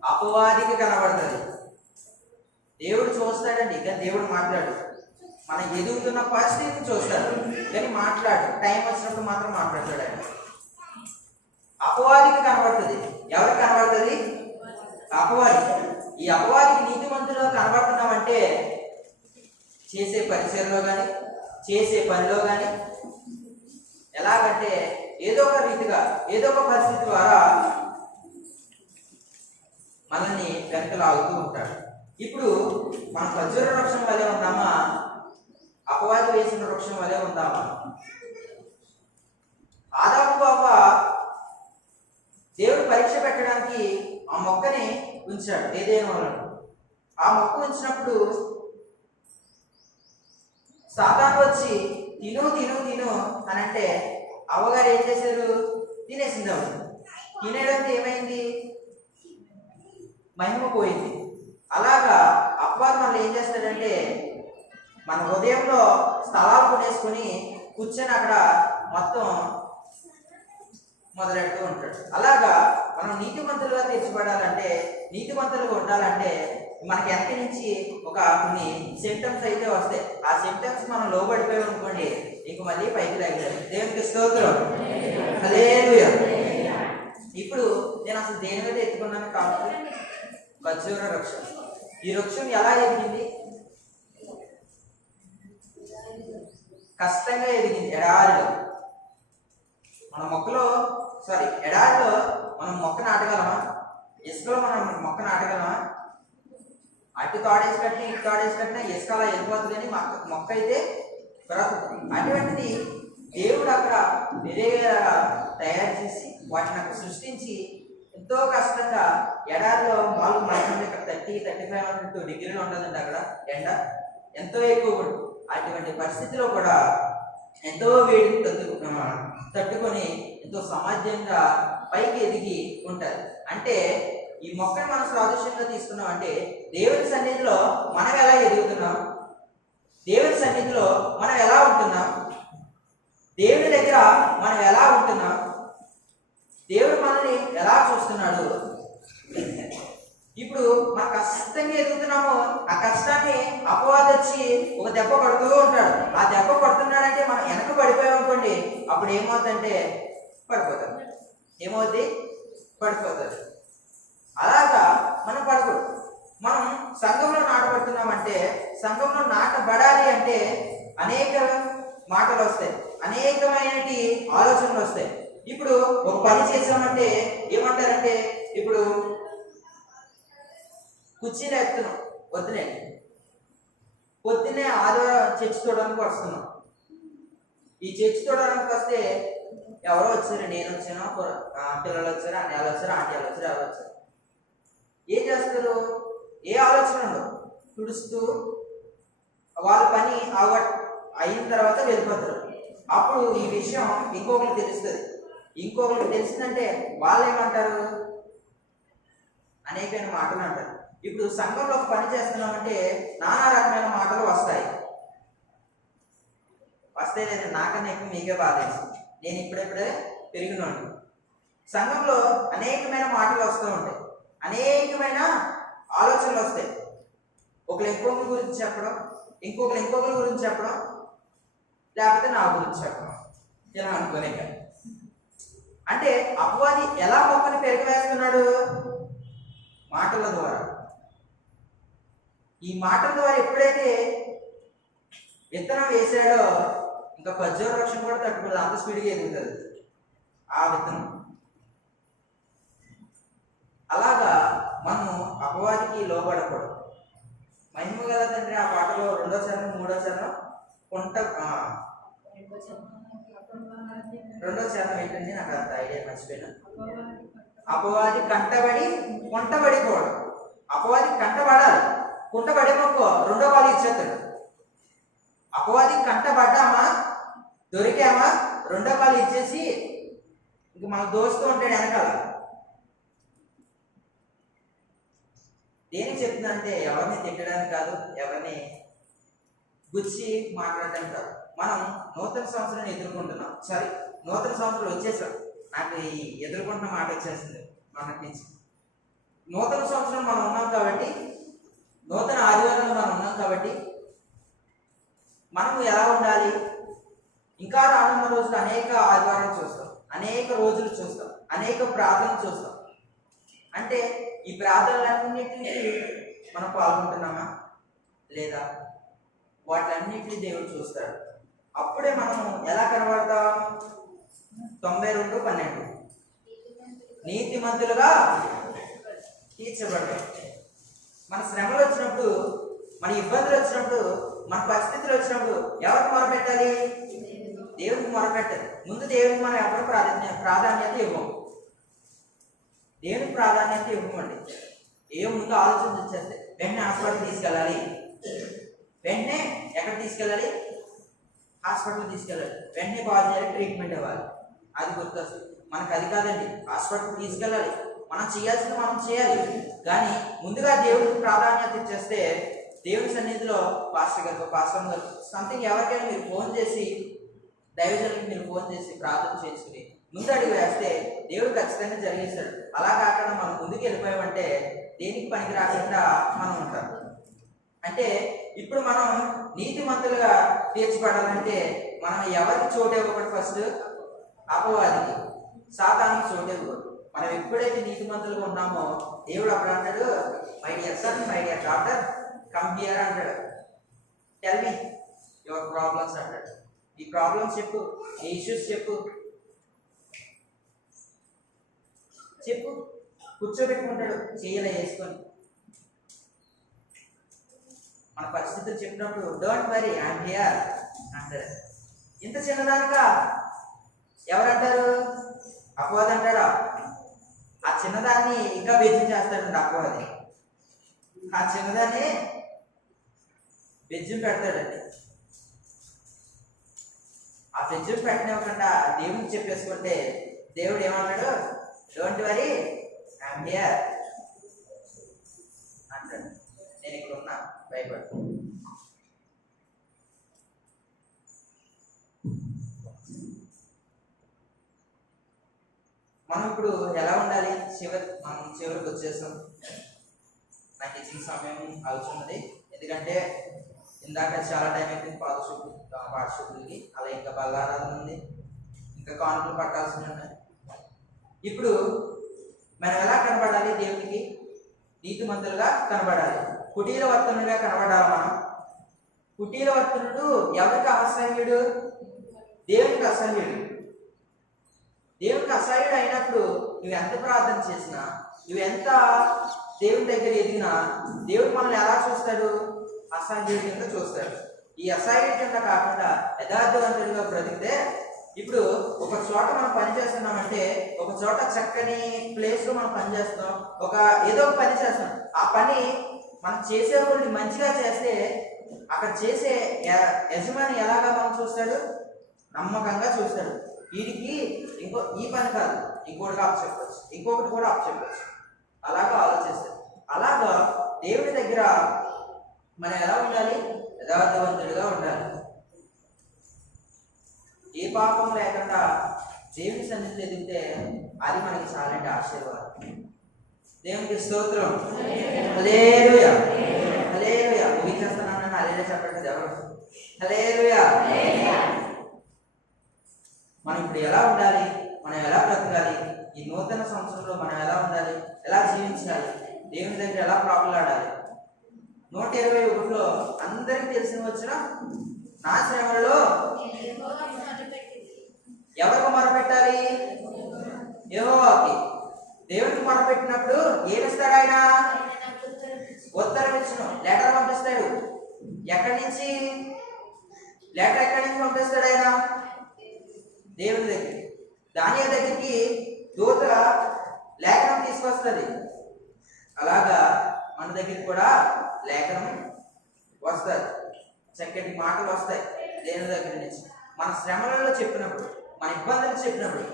అపవాదికి కనబడుతుంది. దేవుడు చూస్తాడండి, కానీ దేవుడు మాట్లాడు. మనం ఎదుగుతున్న పరిస్థితిని చూస్తాడు, కానీ మాట్లాడు. టైం వచ్చినప్పుడు మాత్రం మాట్లాడతాడు ఆయన. అపవాదికి కనబడుతుంది. ఎవరికి కనబడుతుంది? అపవాది. ఈ అపవాదికి నీతిమంతులుగా కనబడుతున్నామంటే చేసే పరిచయంలో కానీ, చేసే పనిలో కానీ, ఎలాగంటే ఏదో ఒక రీతిగా, ఏదో ఒక పరిస్థితి ద్వారా మనల్ని వెనక లాగుతూ ఉంటాడు. ఇప్పుడు మన ఖర్జూర వృక్షం వలె ఉందామా? అపవాది వేసిన వృక్షం వలె ఉందామా? ఆదాము అవ్వ దేవుడు పరీక్ష పెట్టడానికి ఆ మొక్కని ఉంచాడు ఏదైనా వాళ్ళను. ఆ మొక్క ఉంచినప్పుడు సాతాను వచ్చి తిను తిను తిను అని అంటే అవ్వగారు ఏం చేశారు? తినేసింది. ఆవిడ తినేయడంతో ఏమైంది? మహిమ పోయింది. అలాగా అపవాది మనల్ని ఏం చేస్తాడంటే మన హృదయంలో స్థలాలు కొనేసుకొని కూర్చొని అక్కడ మొత్తం మొదలెడుతూ ఉంటాడు. అలాగా మనం నీతిమంతులుగా తీర్చబడాలంటే, నీతిమంతులుగా ఉండాలంటే మనకి వెనక నుంచి ఒక కొన్ని సిమ్టమ్స్ అయితే వస్తాయి. ఆ సిమ్టమ్స్ మనం లోబడిపోయాం అనుకోండి, ఇంక మళ్ళీ పైకి తగ్గలేదు. దేవునికి స్తోత్రం, హల్లెలూయా. ఇప్పుడు నేను అసలు దేని మీద ఎత్తుకున్నాను కాదు, ఖర్జూర వృక్షం. ఈ వృక్షం ఎలా ఎదిగింది? కష్టంగా ఎదిగింది. ఎడారిలో మన మొక్కలో ఎడారిలో మనం మొక్క నాటగలమా? ఇసుకలో మనం మొక్క నాటగలమా? అటు తోడేసి కట్టిన ఇటు తోడేసి కట్టినా ఇసుక అలా వెళ్ళిపోతుంది, కానీ మొక్క అయితే బ్రతుకుతుంది. అటువంటిది దేవుడు అక్కడ నిరేగా తయారు చేసి వాటిని అక్కడ సృష్టించి ఎంతో కష్టంగా ఎడారిలో మామూలు మనకి ఇక్కడ 30-35 డిగ్రీలు ఉంటుందండి. అక్కడ ఎండ ఎంతో ఎక్కువ. అటువంటి పరిస్థితిలో కూడా ఎంతో వేడి తట్టుకొని ఎంతో సామర్థ్యంగా పైకి ఎదిగి ఉంటారు. అంటే ఈ మొక్కను మనం సాదృశ్యంగా తీసుకున్నాం అంటే దేవుని సన్నిధిలో మనం ఎలా ఎదుగుతున్నాం, దేవుని సన్నిధిలో మనం ఎలా ఉంటున్నాం, దేవుని దగ్గర మనం ఎలా ఉంటున్నాం, దేవుడు మనల్ని ఎలా చూస్తున్నాడు. ఇప్పుడు మన కష్టంగా ఎదుగుతున్నాము, ఆ కష్టాన్ని అపవాది వచ్చి ఒక దెబ్బ కొడుతూ ఉంటాడు. ఆ దెబ్బ కొడుతున్నాడంటే మనం వెనక పడిపోయాం అనుకోండి, అప్పుడు ఏమవుతుందంటే పడిపోతాం. ఏమవుద్ది? పడిపోతుంది. అలాగా మనం పడకూడదు. మనం సంఘంలో నాటబడుతున్నామంటే, సంఘంలో నాటబడాలి అంటే అనేక మాటలు వస్తాయి, అనేకమైన ఆలోచనలు వస్తాయి. ఇప్పుడు ఒక పని చేసామంటే ఏమంటారంటే, ఇప్పుడు కుర్చీలు ఎత్తున్నాం, వద్దులే పొద్దున్నే ఆదివారం చర్చి చూడడానికి వస్తున్నాం. ఈ చర్చి చూడడానికి వస్తే ఎవరో వచ్చారు, నేను వచ్చాను, పిల్లలు వచ్చారు, అన్నయ్యలు వచ్చారు, ఆంటీలు వచ్చారు, ఎవరు వచ్చారు. ఏం చేస్తారు? ఏ ఆలోచన ఉండవు. తుడుస్తూ వాళ్ళ పని అయిన తర్వాత వెళ్ళిపోతారు. అప్పుడు ఈ విషయం ఇంకొకరికి తెలుస్తుంది. ఇంకొకరికి తెలిసిందంటే వాళ్ళు ఏమంటారు? అనేకమైన మాటలు అంటారు. ఇప్పుడు సంఘంలో ఒక పని చేస్తున్నామంటే నానా రకమైన మాటలు వస్తాయి. లేదు, నాకన్నా ఎక్కువ మీకే బాధ. నేను ఇప్పుడెప్పుడే పెరిగినాను. సంఘంలో అనేకమైన మాటలు వస్తూ ఉంటాయి, అనేకమైన ఆలోచనలు వస్తాయి. ఒకరు ఇంకొకరి గురించి చెప్పడం, ఇంకొకరి గురించి చెప్పడం, లేకపోతే నా గురించి చెప్పడం, ఇలా అనుకునే. అంటే అపవాది ఎలా మొక్కని పెరిగివేస్తున్నాడు? మాటల ద్వారా. ఈ మాటల ద్వారా ఎప్పుడైతే విత్తనం వేసాడో ఇంకా ఖర్జూర వృక్షం కూడా తట్టుకోలేదు, అంత స్పీడ్గా ఎదుగుతుంది ఆ విత్తనం. అలాగా మనం అపవాదికి లోబడకూడదు. మహిమ గల తండ్రి ఆ పాటలో 2వ చరణం 3వ చరణం కొంట 2వ చరణం ఏంటండి, నాకు అంత ఐడియా మర్చిపోయినా. అపవాది కంటబడి కొంటబడిపోవడం. అపవాది కంటబడాలి, కుంటబడేమనుకో 2వ కాలు ఇచ్చేస్తాడు. అపవాది కంటబడ్డామా, దొరికామా, 2వ కాలు ఇచ్చేసి ఇంక మనకు దోస్తూ ఉంటాడు వెనకాల. దేనికి చెప్తుందంటే ఎవరిని తిట్టడానికి కాదు, ఎవరిని గుచ్చి మాట్లాడడానికి కాదు. మనం నూతన సంవత్సరాన్ని ఎదుర్కొంటున్నాం. నూతన సంవత్సరం వచ్చేసాం. నాకు ఈ ఎదుర్కొంటున్న మాట వచ్చేస్తుంది మనకి నుంచి. నూతన సంవత్సరం మనం ఉన్నాం కాబట్టి, నూతన ఆదివారంలో మనం ఉన్నాం కాబట్టి మనం ఎలా ఉండాలి? ఇంకా రానున్న రోజులు అనేక ఆదివారాలు చూస్తాం, అనేక రోజులు చూస్తాం, అనేక ప్రార్థనలు చూస్తాం. అంటే ఈ ప్రార్థనలన్నింటినీ మనం పాల్గొంటున్నామా లేదా? వాటిలన్నింటినీ దేవుడు చూస్తాడు. అప్పుడే మనం ఎలా కనబడతాం? 92:12 నీతిమంతులుగా తీర్చబడతాం. మన శ్రమలు వచ్చినప్పుడు, మన ఇబ్బందులు వచ్చినప్పుడు, మన పరిస్థితులు వచ్చినప్పుడు ఎవరికి మొరపెట్టాలి? దేవుడికి మొరపెట్టాలి. ముందు దేవుడికి మనం ఎవరు ప్రాధాన్యత ఇవ్వము. దేవుడికి ప్రాధాన్యత ఇవ్వమండి. ముందు ఆలోచన వచ్చేస్తే వెంటనే హాస్పిటల్ తీసుకెళ్ళాలి, వెంటనే ఎక్కడ తీసుకెళ్ళాలి? హాస్పిటల్ తీసుకెళ్ళాలి, వెంటనే బాగా చేయాలి, ట్రీట్మెంట్ ఇవ్వాలి. అది గుర్తొస్తుంది. మనకు అది కాదండి, హాస్పిటల్ తీసుకెళ్ళాలి, మనం చేయాల్సింది మనం చేయాలి. కానీ ముందుగా దేవుడికి ప్రాధాన్యత ఇచ్చేస్తే, దేవుడి సన్నిధిలో పాస్టర్ గారు సంథింగ్ ఎవరికైనా మీరు ఫోన్ చేసి, దైవజనులకు మీరు ఫోన్ చేసి ప్రార్థన చేసుకుని ముందు అడిగి వేస్తే దేవుడు ఖచ్చితంగా జరిగేస్తాడు. అలా కాకుండా మనం ముందుకు వెళ్ళిపోయామంటే దేనికి పనికి రాకుండా మనం ఉంటాం. అంటే ఇప్పుడు మనం నీతిమంతులుగా తీర్చిపడాలంటే మనం ఎవరికి చోటు ఇవ్వకూడదు? ఫస్ట్ అపవాదికి, సాతానికి చోటు ఇవ్వకూడదు. మనం ఎప్పుడైతే నీతిమంతులుగా ఉన్నామో దేవుడు అప్పుడు అంటాడు, my dear son, my dear daughter, come here అంటాడు. టెల్ మీ యువర్ ప్రాబ్లమ్స్ అంటాడు. ఈ ప్రాబ్లమ్స్ చెప్పు, ఈ ఇష్యూస్ చెప్పు చెప్పు కూర్చోబెట్టుకుంటాడు చెయ్యలే వేసుకొని. మన పరిస్థితులు చెప్పినప్పుడు డోంట్ వరీ ఐఎమ్ హియర్ అంటాడు. ఇంత చిన్నదానిక ఎవరంటారు? అపవాది అంటాడా? ఆ చిన్నదాన్ని ఇంకా బెజ్జం చేస్తాడండి అపవాది. ఆ చిన్నదాన్ని బెజ్జం పెడతాడండి. ఆ బెజ్జం పెట్టనివ్వకుండా దేవుడికి చెప్పేసుకుంటే దేవుడు ఏమన్నాడు? డోంట్ వరీ ఐఎమ్ హియర్ అంటాడు. నేను ఇక్కడ ఉన్నా, భయపడు. మనం ఇప్పుడు ఎలా ఉండాలి? మనం చివరికి వచ్చేసాం. నాకు ఇచ్చిన సమయం అవుతున్నది, ఎందుకంటే ఇందాక చాలా టైం అయిపోయింది పాఠశుద్ధులకి. అలా ఇంకా బల్లారాధన ఉంది, ఇంకా కానుకలు పట్టాల్సి ఉన్నాయి. ఇప్పుడు మనం ఎలా కనబడాలి? దేవునికి నీతిమంతులుగా కనబడాలి, కుటీరవర్తనులుగా కనబడాలి. మనం కుటీరవర్తనుడు ఎవరికి అసహ్యుడు? దేవునికి అసహ్యుడు. దేవునికి అసహ్యుడు అయినప్పుడు నువ్వు ఎంత ప్రార్థన చేసినా, నువ్వు ఎంత దేవుని దగ్గర ఎదిగినా దేవుడు మనల్ని ఎలా చూస్తాడు? అసహ్యుడి కింద చూస్తాడు. ఈ అసహ్యుడి కింద కాకుండా యథార్థవంతుడిగా బ్రతికితే, ఇప్పుడు ఒక చోట మనం పని చేస్తున్నామంటే, ఒక చోట చక్కని ప్లేస్ లో మనం పని చేస్తాం, ఏదో ఒక పని చేస్తాం. ఆ పని మనం చేసే వాళ్ళని మంచిగా చేస్తే అక్కడ చేసే యజమాని ఎలాగా మనం చూస్తాడు? నమ్మకంగా చూస్తాడు. వీడికి ఈ పని కాదు, ఇంకోటిగా అప్ చెప్పచ్చు, ఇంకొకటి కూడా అప్ చెప్పచ్చు, అలాగా ఆలోచిస్తాడు. అలాగా దేవుడి దగ్గర మనం ఎలా ఉండాలి? యథార్థవంతుడిగా ఉండాలి. ఏ పాపం లేకుండా దేవుని సన్నిధిలో ఎదిగితే అది మనకి చాలంటే ఆశీర్వాదం. దేవునికి స్తోత్రం. హల్లెలూయా, హల్లెలూయా. ముగించేస్తున్నాను, హల్లెలూయా చెప్పండి ఎవరు? హల్లెలూయా. మనం ఇప్పుడు ఎలా ఉండాలి? మనం ఎలా బ్రతకాలి? ఈ నూతన సంవత్సరంలో మనం ఎలా ఉండాలి? ఎలా జీవించాలి? దేవుని దగ్గర ఎలా ప్రాకులాడాలి? 121లో అందరికీ తెలిసిన వచ్చిన నా శ్రమలలో ఎవరికి మొరపెట్టాలి? యెహోవాకి. దేవుడికి మొరపెట్టినప్పుడు ఏమిస్తాడు ఆయన? ఉత్తరం ఇచ్చును, లెటర్ పంపిస్తాడు. ఎక్కడి నుంచి? లెటర్ ఎక్కడి నుంచి పంపిస్తాడు ఆయన? దేవుని దగ్గరికి. దానియేలు దగ్గరికి దూత లేఖనం తీసుకొస్తుంది. అలాగా మన దగ్గరికి కూడా లేఖనం వస్తుంది, చక్కటి మాటలు వస్తాయి దేవుని దగ్గర నుంచి. మన శ్రమలలో చెప్పినప్పుడు, మన ఇబ్బందులు చెప్పినప్పుడు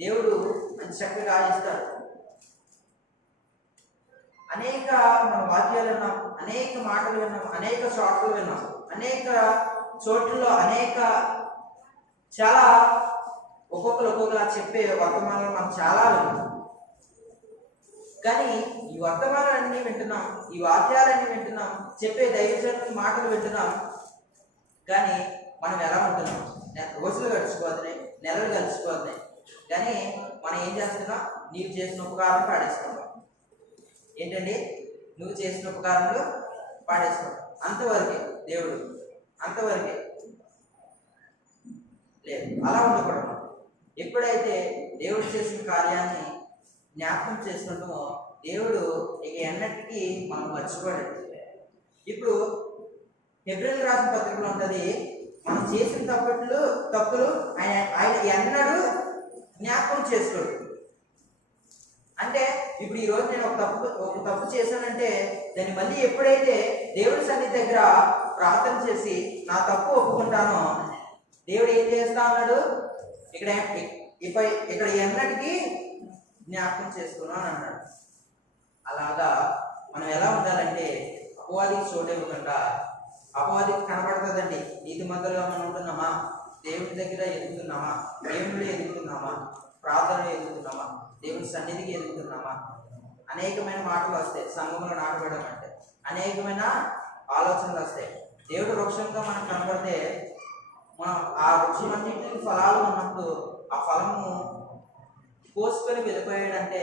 దేవుడు మంచి చక్కగా ఇస్తాడు. అనేక మన వాక్యాలు విన్నాం, అనేక మాటలు విన్నాం, అనేక షాట్లు విన్నాం, అనేక చోట్లలో చాలా ఒక్కొక్కలా చెప్పే వర్తమానాలు మనం చాలా విన్నాం. కానీ ఈ వర్తమానాలన్నీ వింటున్నాం, ఈ వాక్యాలన్నీ వింటున్నాం, చెప్పే దైవజనుల మాటలు వింటున్నాం. కానీ మనం ఎలా ఉంటున్నాం? రోజులు గడిచిపోతున్నాయి, నెలలు గడిచిపోతున్నాయి. కానీ మనం ఏం చేస్తున్నాం? నీవు చేసిన ఉపకారం పాడేస్తున్నాం. ఏంటండి? నువ్వు చేసిన ఉపకారంలో పాడేస్తున్నావు. అంతవరకే దేవుడు, అంతవరకే. లేదు, అలా ఉండకూడదు. ఎప్పుడైతే దేవుడు చేసిన కార్యాన్ని జ్ఞాపకం చేసుకుంటామో దేవుడు ఇక ఎన్నటికీ మనం మర్చిపోయాడు. ఇప్పుడు హెబ్రీయులకు రాసిన పత్రికలో ఉంటుంది, మనం చేసిన తప్పులు ఆయన ఎన్నడూ జ్ఞాపకం చేసుకోడు. అంటే ఇప్పుడు ఈరోజు నేను ఒక తప్పు చేశానంటే దాన్ని మళ్ళీ ఎప్పుడైతే దేవుడి సన్నిధి దగ్గర ప్రార్థన చేసి నా తప్పు ఒప్పుకుంటానో దేవుడు ఏం చేస్తా ఉన్నాడు? ఇక్కడ ఎన్నటికీ జ్ఞాపకం చేసుకున్నాను అన్నాడు. అలాగా మనం ఎలా ఉండాలంటే అపవాదికి చోటు ఇవ్వకుండా, అపవాదికి కనబడుతుందండి నీతిమంతులుగా మనం ఉంటున్నామా, దేవుని దగ్గర ఎదుగుతున్నామా, దేవునిలో ఎదుగుతున్నామా, ప్రార్థనలో ఎదుగుతున్నామా, దేవుని సన్నిధికి ఎదుగుతున్నామా అనేకమైన మాటలు వస్తాయి. సంఘంలో నాటబడడం అంటే అనేకమైన ఆలోచనలు వస్తాయి. దేవుడు వృక్షంగా మనకు కనబడితే మనం ఆ వృక్షం అన్నింటికి ఫలాలు ఉన్నప్పుడు ఆ ఫలము కోసుకొని వెళ్ళిపోయాడంటే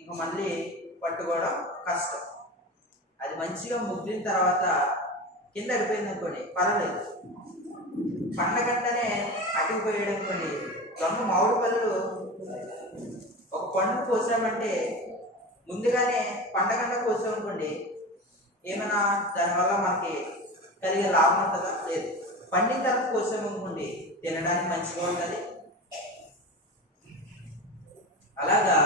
ఇంక మళ్ళీ పట్టుకోవడం కష్టం. అది మంచిగా ముగ్గిన తర్వాత కింద అడిపోయింది అనుకోండి, పర్వాలేదు. పండగంటనే అటుకుపోయాడు అనుకోండి, దొంగ మామిడి పళ్ళు ఒక పండు కోసామంటే ముందుగానే పండగంట కోసామనుకోండి, ఏమైనా దానివల్ల మనకి కలిగే లాభం ఉంటుందా? లేదు. పండిన తర్వాత కోసామనుకోండి, తినడానికి మంచిగా ఉంటుంది. అలాగా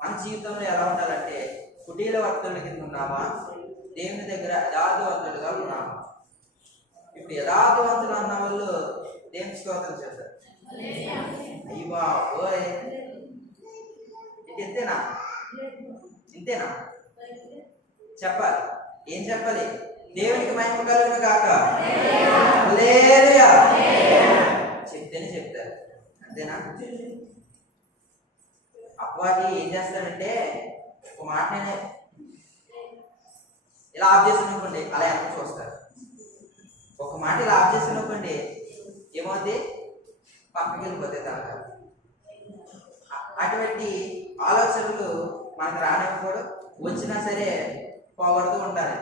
మన జీవితంలో ఎలా ఉండాలంటే కుటీల వర్తుల కింద ఉన్నామా, దేవుని దగ్గర యథార్థవంతులుగా ఉన్నామా? ఇప్పుడు యథార్థవంతులు అన్న వాళ్ళు దేవుని స్తోత్రం చేస్తారు. అయ్యా ఓయ్, ఇంతేనా? ఇంతేనా? చెప్పాలి. ఏం చెప్పాలి? దేవునికి మహిమ కలుగును గాక, హల్లెలూయా చెప్తేనే చెప్తారు. అంతేనా? అపవాది ఏం చేస్తాడంటే ఒక మాట నేను ఇలా ఆఫ్ చేసిన అనుకోండి, అలా ఎంత చూస్తారు. ఒక మాట ఇలా ఆఫ్ చేసిన అనుకోండి, ఏమవుతుంది? పక్కకి వెళ్ళిపోతే దాకా. అటువంటి ఆలోచనలు మనకు రానివ్వకూడదు. వచ్చినా సరే పోగొడుతూ ఉండాలి.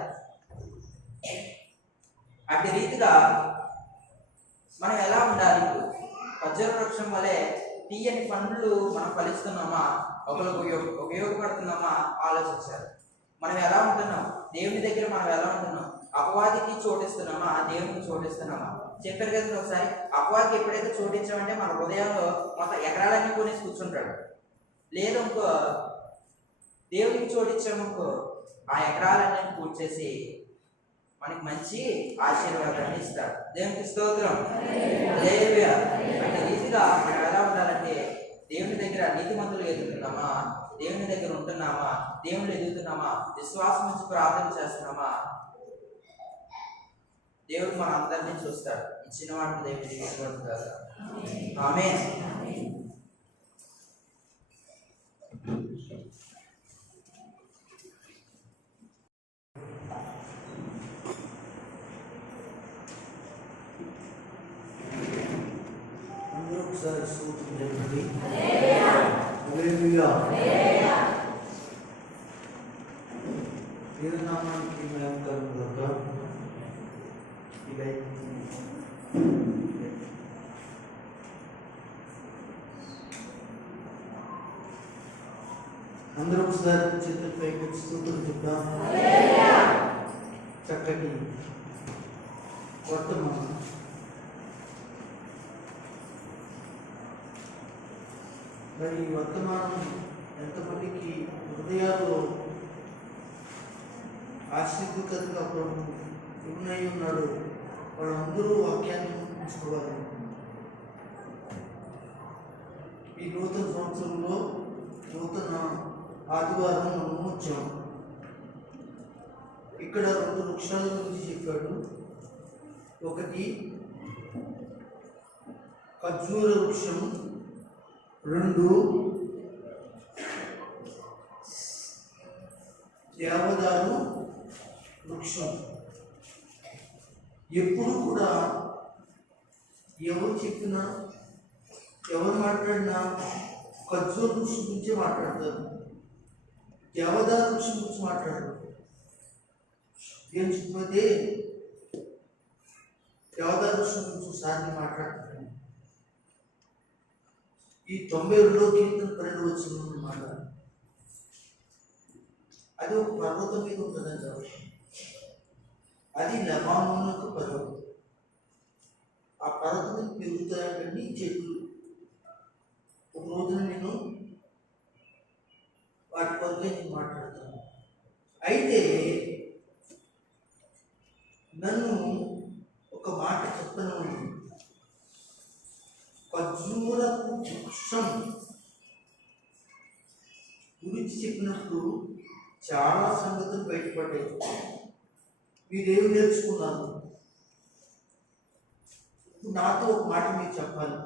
అటు రీతిగా మనం ఎలా ఉండాలి? ఇప్పుడు ఖర్జూర వృక్షం వలె తీయని పండ్లు మనం ఫలిస్తున్నామా, ఒకరికి ఉపయోగపడుతున్నామా ఆలోచించాలి. మనం ఎలా ఉంటున్నాం? దేవుని దగ్గర మనం ఎలా ఉంటున్నాం? అపవాదికి చోటిస్తున్నామా, దేవునికి చోటిస్తున్నామా? చెప్పారు కదా ఒకసారి, అపవాదికి ఎప్పుడైతే చోటించామంటే మన హృదయంలో మొత్తం ఎకరాలన్నీ కొనేసి కూర్చుంటాడు. లేదు ఇంకో దేవునికి చోటించామనుకో, ఆ ఎకరాలన్నీ కూర్చేసి మనకి మంచి ఆశీర్వాదాన్ని ఇస్తాడు. దేవునికి స్తోత్రం, హల్లెలూయా. అంటే ఈజీగా మనం ఎలా ఉండాలంటే దేవుని దగ్గర నీతిమంతులు ఎదుగుతున్నామా, దేవుని దగ్గర ఉంటున్నామా, దేవుళ్ళు ఎదుగుతున్నామా, విశ్వాసం నుంచి ప్రార్థన చేస్తున్నామా, దేవుడు మన అందరినీ చూస్తాడు. ఇచ్చిన వాటిని దేవుడు తీసుకోవడం కాదు. ఆమేన్. ఒకసారి స్తోత్రం చెప్పండి. హల్లెలూయా. దేవుని నామానికి మహిమ కలుగును గాక. అందరూ ఒకసారి చేతులపై స్తోత్రం చెప్తాం. చక్కటి వర్తమానం మరి వర్తమానం ఎంతమందికి హృదయాల్లో ఆశీర్వదకరంగా ప్రభు ఉన్నై ఉన్నాడు, వాళ్ళందరూ వాక్యాన్ని ఉంచుకోవాలి. ఈ నూతన సంవత్సరంలో నూతన ఆదివారం మనం వచ్చాం. ఇక్కడ 2 వృక్షాల గురించి చెప్పాడు. ఒకటి ఖర్జూర వృక్షం, 2 దేవదారు వృక్షం. ఎప్పుడు కూడా ఎవరు చెప్పినా ఎవరు మాట్లాడినా ఖర్జూర వృక్షం గురించి మాట్లాడతారు, దేవదారు వృక్షం గురించి మాట్లాడరు. ఏం చెప్పితే దేవదారు వృక్షం గురించి ఒకసారి మాట్లాడతారు. ఈ 92వ కీర్తన 12వ వచనం అన్నమాట. అది ఒక పర్వతం మీద ఉంటుందండి. అది లెబానోను యొక్క పర్వతం. ఆ పర్వతం మీద పెరుగుతాయండి చెట్లు. ఒక రోజున నేను వాటి కొరకే నేను మాట్లాడతాను. అయితే నన్ను ఒక మాట చెప్పను, ఖర్జూర వృక్షం గురించి చెప్పినప్పుడు చాలా సంగతులు బయటపడ్డాయి. మీరేమి నేర్చుకున్నారు? నాతో ఒక మాట మీరు చెప్పాలి.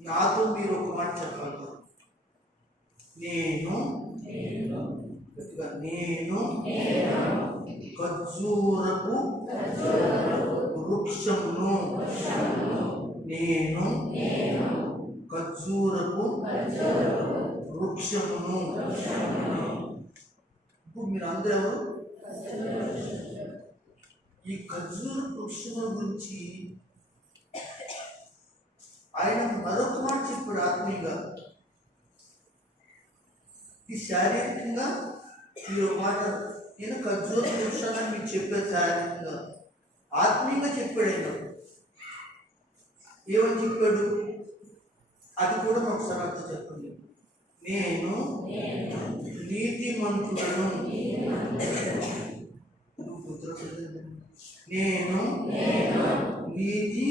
నాతో మీరు ఒక మాట చెప్పాలి. నేను నేను ఖర్జూరపు వృక్షమును. నేను ఖర్జూరపు వృక్షమును. ఇప్పుడు మీరు అందరూ ఈ ఖర్జూర వృక్షముల గురించి ఆయన మరొక మాట చెప్పాడు ఆత్మీయంగా. ఈ శారీరకంగా ఈ మాట నేను ఖర్జూర వృక్షాన్ని మీకు చెప్పాను. శారీరకంగా ఆత్మీయంగా చెప్పాడు ఆయన. ఏమని చెప్పాడు అది కూడా ఒకసారి అర్థం చెప్పండి. నేను నీతిమంతులను. నేను నీతి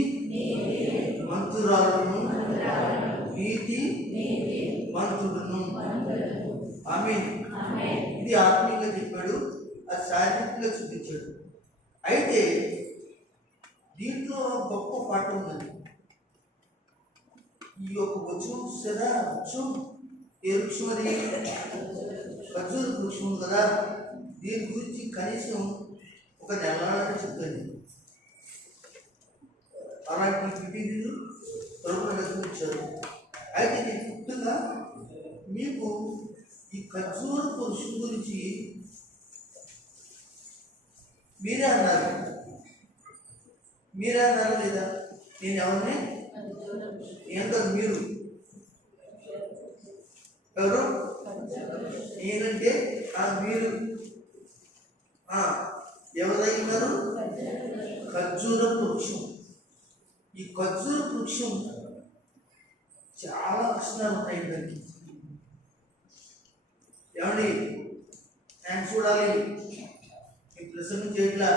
మంతురాలను. నీతి మంతుడును. ఆమేన్. ఇది ఆత్మీయంగా చెప్పాడు, అది శారీరకంగా చూపించాడు. అయితే దీంట్లో గొప్ప పాఠం ఉన్నది. ఈ యొక్క వృక్షం చూసారా? వృక్షం ఏ వృక్షం అది? ఖర్జూర వృక్షం కదా. దీని గురించి కనీసం ఒక నెల చెప్తాను. అలాంటి విధిలు ప్రభుత్వం ఇచ్చారు. అయితే నేను గుర్తుగా మీకు ఈ ఖర్జూర వృక్షం గురించి మీరే అన్నారు లేదా? నేను ఎవరిని ఏంటో మీరు ఎవరు? నేనంటే మీరు ఎవరైనారు? ఖర్జూర వృక్షం. ఈ ఖర్జూర వృక్షం చాలా లక్షణాలు ఉన్నాయి దానికి. ఏమండి నేను చూడాలి, ఈ ప్రసంగం చేయట్లా,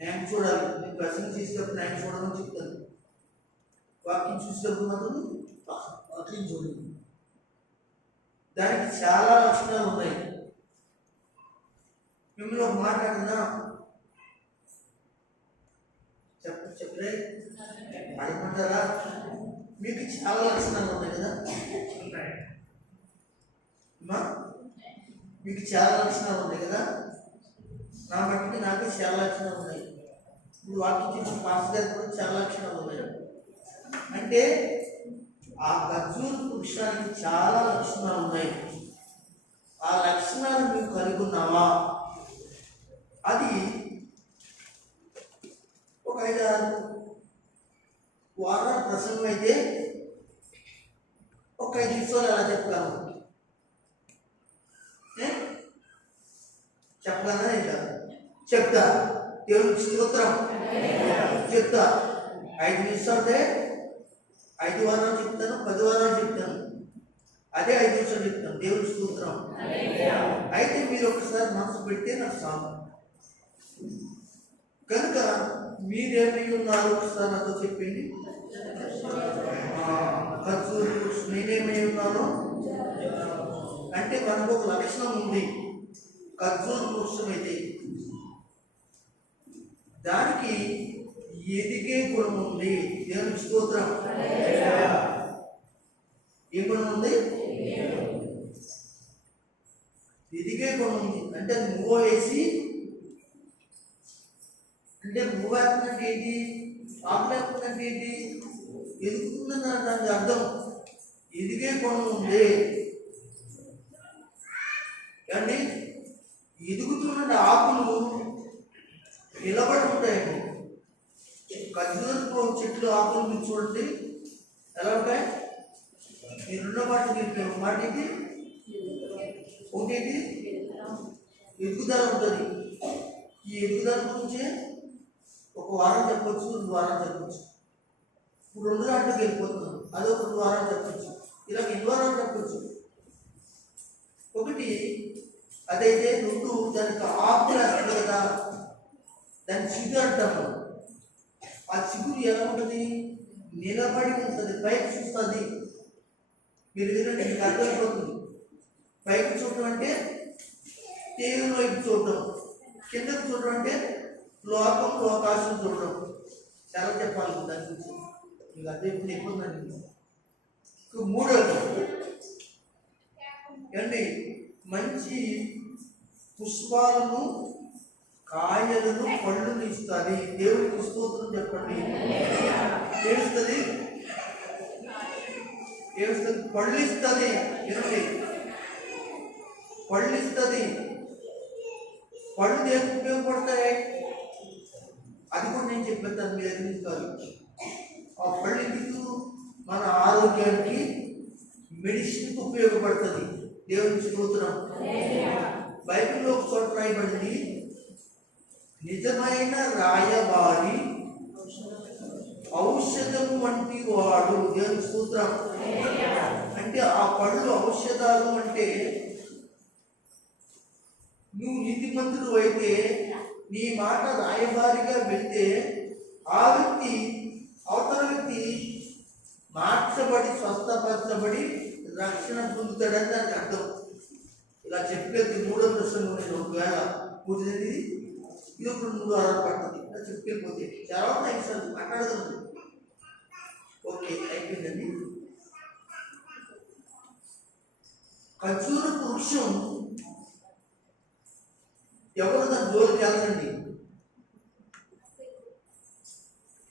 నేను చూడాలి. నేను ప్రసంగం చేసేటప్పుడు నేను చూడాలని చెప్తాను. వాక్యం చూసేటప్పుడు మాత్రం వాక్యం చూడండి. దానికి చాలా లక్షణాలు ఉన్నాయి. మిమ్మల్ని ఒక మాట్లాడినా చెప్పలే అడగమంటారా? మీకు చాలా లక్షణాలు ఉన్నాయి కదా. మీకు చాలా లక్షణాలు ఉన్నాయి కదా. నా మట్టికి నాకు చాలా లక్షణాలు ఉన్నాయి. ఇప్పుడు వాక్యం చేసిన పాస్టర్ గారికి కూడా చాలా లక్షణాలు ఉన్నాయి. అంటే ఆ ఖర్జూర వృక్షానికి చాలా లక్షణాలు ఉన్నాయి. ఆ లక్షణాలు నువ్వు కలిగి ఉన్నావా? అది ఒక 5-6 వారాల ప్రసంగం అయితే ఒక 5 నిమిషాలు ఎలా చెప్తాను? చెప్పగలనా? ఇంకా చెప్తా. దేవునికి స్తోత్రం చెప్తా. 5 నిమిషాలు 5 వారాలు చెప్తాను, 10 వారాలు చెప్తాను. అదే 5 నిమిషాలు చెప్తాను. దేవునికి స్తోత్రం. అయితే మీరు ఒకసారి మనసు పెడితే నాకు సాగు. కనుక మీరేమై ఉన్నారు ఒకసారి నాతో చెప్పండి. ఖర్జూర వృక్షం నేనేమై ఉన్నాను అంటే మనకు ఒక లక్షణం ఉంది. ఖర్జూర వృక్షం అయితే దానికి ఎదిగే గుణం ఉంది. దేవునికి స్తోత్రం. ఏ గుణం ఉంది? ఎదిగే గుణం ఉంది. అంటే అది మూవ వేసి, అంటే మూవ వేస్తుందంటే ఏంటి? ఆపలేస్తుందంటే ఏంటి? ఎదుగుతుందని దానికి అర్థం. ఎదిగే గుణం ఉంది అండి. ఎదుగుతున్న ఆకులు నిలబడి ఉంటాయండి. ఖర్జూరపు చెట్లు ఆకులు మీరు చూడండి ఎలా ఉంటాయి. ఈ రెండో మాటికి ఒకటి ఎదుగుదల ఉంటుంది. ఈ ఎదుగుదల గురించి ఒక వారం చెప్పచ్చు, 2 వారాలు చెప్పచ్చు. ఇప్పుడు 2 గంటలకు వెళ్ళిపోతున్నాను, అదొక 2 వారాలు చెప్పచ్చు. ఇలా 2 వారాలు చెప్పచ్చు. ఒకటి అదైతే 2 దానికి ఆకులు వేస్తుంది కదా, దాన్ని చిగురు అంటాము. ఆ చిగురు ఎలా ఉంటుంది? నిలబడి ఉంటుంది, పైకి చూస్తుంది. మీరు వినండి, మీకు అర్థమైపోతుంది. పైకి చూడటం అంటే దేవుని వైపు చూడటం, కిందకు చూడటం అంటే లోకాశం చూడటం. చాలా చెప్పాలి దాని గురించి. మీకు అర్థమైపోతుంది. ఎక్కువందండి. మూడోది ఏమండి మంచి పుష్పాలను, కాయలను, పళ్ళును ఇస్తుంది. దేవుడికి స్తోత్రం చెప్పండి. ఏమిస్తుంది? ఏమిస్తుంది? పళ్ళు ఇస్తుంది. ఏమండి పళ్ళు ఇస్తుంది. పళ్ళు దేనికి ఉపయోగపడతాయి? అది కూడా నేను చెప్పేస్తాను, మీ దగ్గర నుంచి కాదు. ఆ పళ్ళు ఎందుకు? మన ఆరోగ్యానికి మెడిసిన్కి ఉపయోగపడుతుంది. దేవునికి స్తోత్రం. బైబిల్లో ఒక చోట రాయబడింది, నిజమైన రాయబారి ఔషధం వంటి వాడు. దేవునికి స్తోత్రం. అంటే ఆ పళ్ళు ఔషధాలు అంటే, నువ్వు నీతిమంతుడు అయితే నీ మాట రాయబారిగా వెళ్తే ఆ వ్యక్తి, అవతల వ్యక్తి మార్చబడి, స్వస్థపరచబడి రక్షణ పొందుతాడని దానికి అర్థం. ఇలా చెప్పేది 3వ ప్రశ్నలో నేను ఒకవేళ పూజది ఇది ఒక 3 వారాలు పడుతుంది. ఇలా చెప్పిపోతే చాలా నిమిషాలు మాట్లాడగలను. ఓకే, అయిపోయిందండి. ఖర్జూర వృక్షం ఎవరు దాని జోలికి వెళ్ళండి.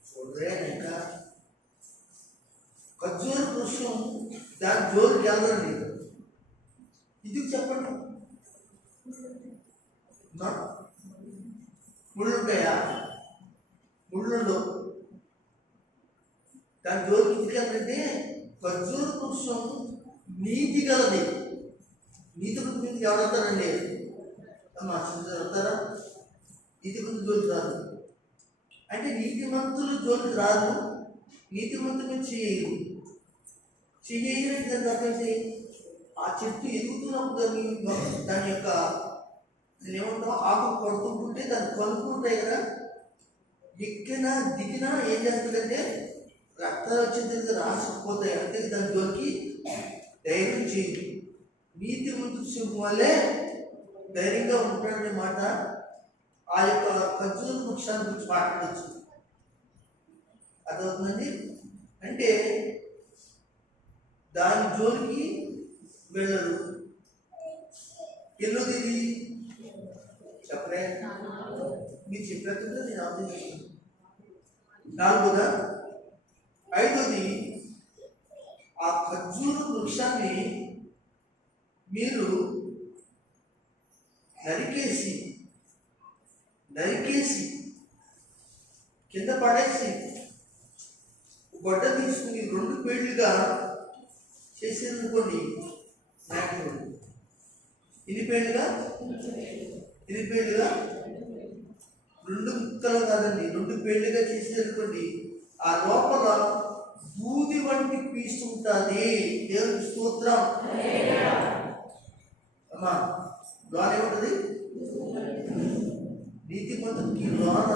చూడరే ఇంకా ఖర్జూర వృక్షం దాని జోలికి వెళ్ళండి. ఇది చెప్పండి, ముళ్ళుంటాయా? ముళ్ళుండవు. దాని జోలికి ఎందుకు వెళ్ళంటే, ఖర్జూర వృక్షం నీతి గలది. నీతి గురించి ఎవరు వస్తారండి? అమ్మా వస్తారా? నీతి గురించి జోలికి రాదు. అంటే నీతిమంతులు జోలికి రాదు, నీతిమంతులు చేయరు. చేయరంటే ఆ చెట్టు ఎదుగుతున్నప్పుడు దాని యొక్క ఏమంటాం, ఆకు పడుతుంటుంటే దాన్ని కలుపుకుంటాయి కదా, ఎక్కినా దిగినా ఏం చేస్తుందంటే రక్తాలు వచ్చేది రాసుకుపోతాయి. అంటే దాని జోలికి ధైర్యం చేయదు. నీతి ముందు సింహం వల్లే ధైర్యంగా ఉంటాడనే మాట ఆ యొక్క ఖర్జూర వృక్షాన్ని గురించి మాట్లాడచ్చు. అర్థమవుతుందండి. అంటే దాని జోలికి వెళ్ళరు. ఎల్లుది చెప్పరే, మీరు చెప్పేట్టుగా నేను అర్థం చేస్తున్నాను. 4వ, 5వది, ఆ ఖర్జూర వృక్షాన్ని మీరు నరికేసి కింద పడేసి గొడ్డ తీసుకుని 2 పేర్లుగా చేసేదనుకోండి. ఎన్ని పేర్లుగా? 2 ముక్కలు కాదండి, 2 పేర్లుగా చేసేదనుకోండి. ఆ లోపల దూది వంటి పీసు ఉంటుంది. దేవునికి స్తోత్రం. అమ్మా లోన ఏముంటుంది? నీతిమంతుడికి లోన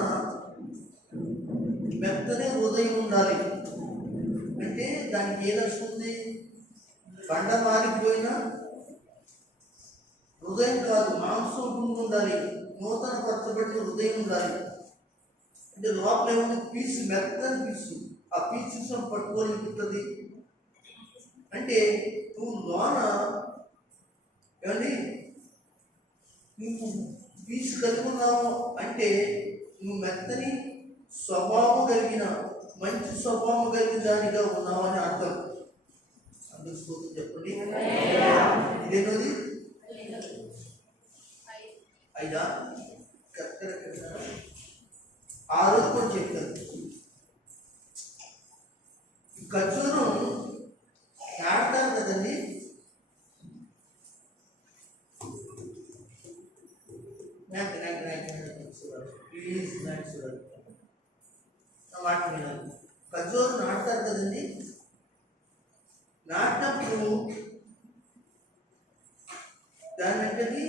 మెత్తనే హృదయం ఉండాలి. అంటే దానికి ఏ లక్ష్యం ఉంది? బండ మారిపోయినా హృదయం కాదు, మాంసం ఉండాలి. నూతన పరచబడిన హృదయం ఉండాలి. అంటే లోపల ఏముంది? పీసు, మెత్తని పీసు. ఆ పీసు పట్టుకోలేకుంటుంది. అంటే నువ్వు లోన ఏమండి నువ్వు పీసు కలిగి ఉన్నావు అంటే నువ్వు మెత్తని స్వభావం కలిగిన, మంచి స్వభావం కలిగిన దానిగా ఉన్నావు అని అర్థం. అందుకు స్తోత్రం చెప్పండి. ఇదేనది 5 కరెక్ట్. 6 కూడా చెప్తాను. ఖర్జూరం నాటుతారు కదండి. ప్లీజ్ చూడాలి మాట వినాలి. ఖర్జూరం నాటుతారు కదండి. నాటినప్పుడు దాని వెంటనే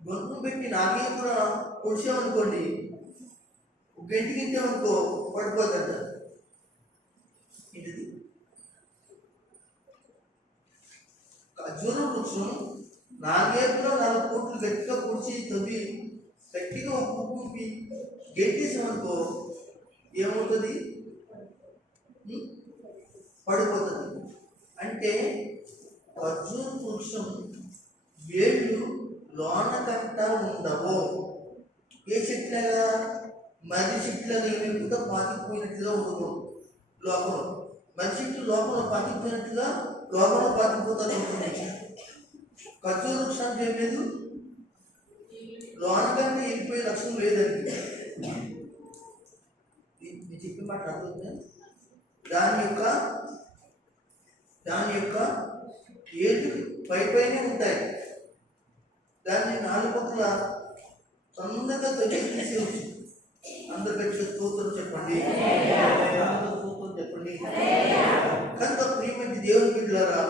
గొంతు పెట్టి నాగే కూడా పొడిచామనుకోండి, గంటి గింటామనుకో పడిపోతుంట. ఏంటిది? ఖర్జూర వృక్షం నాగేపులో 4 కోట్లు గట్టిగా పొడిచి తవ్వి గట్టిగా ఉప్పి గెట్టేసామనుకో ఏమవుతుంది? పడిపోతుంది. అంటే ఖర్జూర వృక్షం వేళ్ళు లోనకంట ఉండవు. ఏ చెట్లగా మర్రి చెట్లుగా ఏమిటో పాతిపోయినట్టుగా ఉండదు. లోపల మర్రి చెట్లు లోపల పాతిపోయినట్టుగా లోపల పాతిపోతాను ఉంటుంది. ఖర్జూర వృక్షానికి ఏం లేదు, లోనకంటే వెళ్ళిపోయే లక్షణం లేదండి. మీరు చెప్పి మాట అర్థమవుతుంది. దాని యొక్క ఏళ్ళు పైనే ఉంటాయి. దాన్ని 4 పక్కల తొందరగా తీసేయచ్చు. అందరు గట్టిగా స్తోత్రం చెప్పండి, స్తోత్రం చెప్పండి. కనుక ప్రియమైన దేవుని బిడ్డలారా,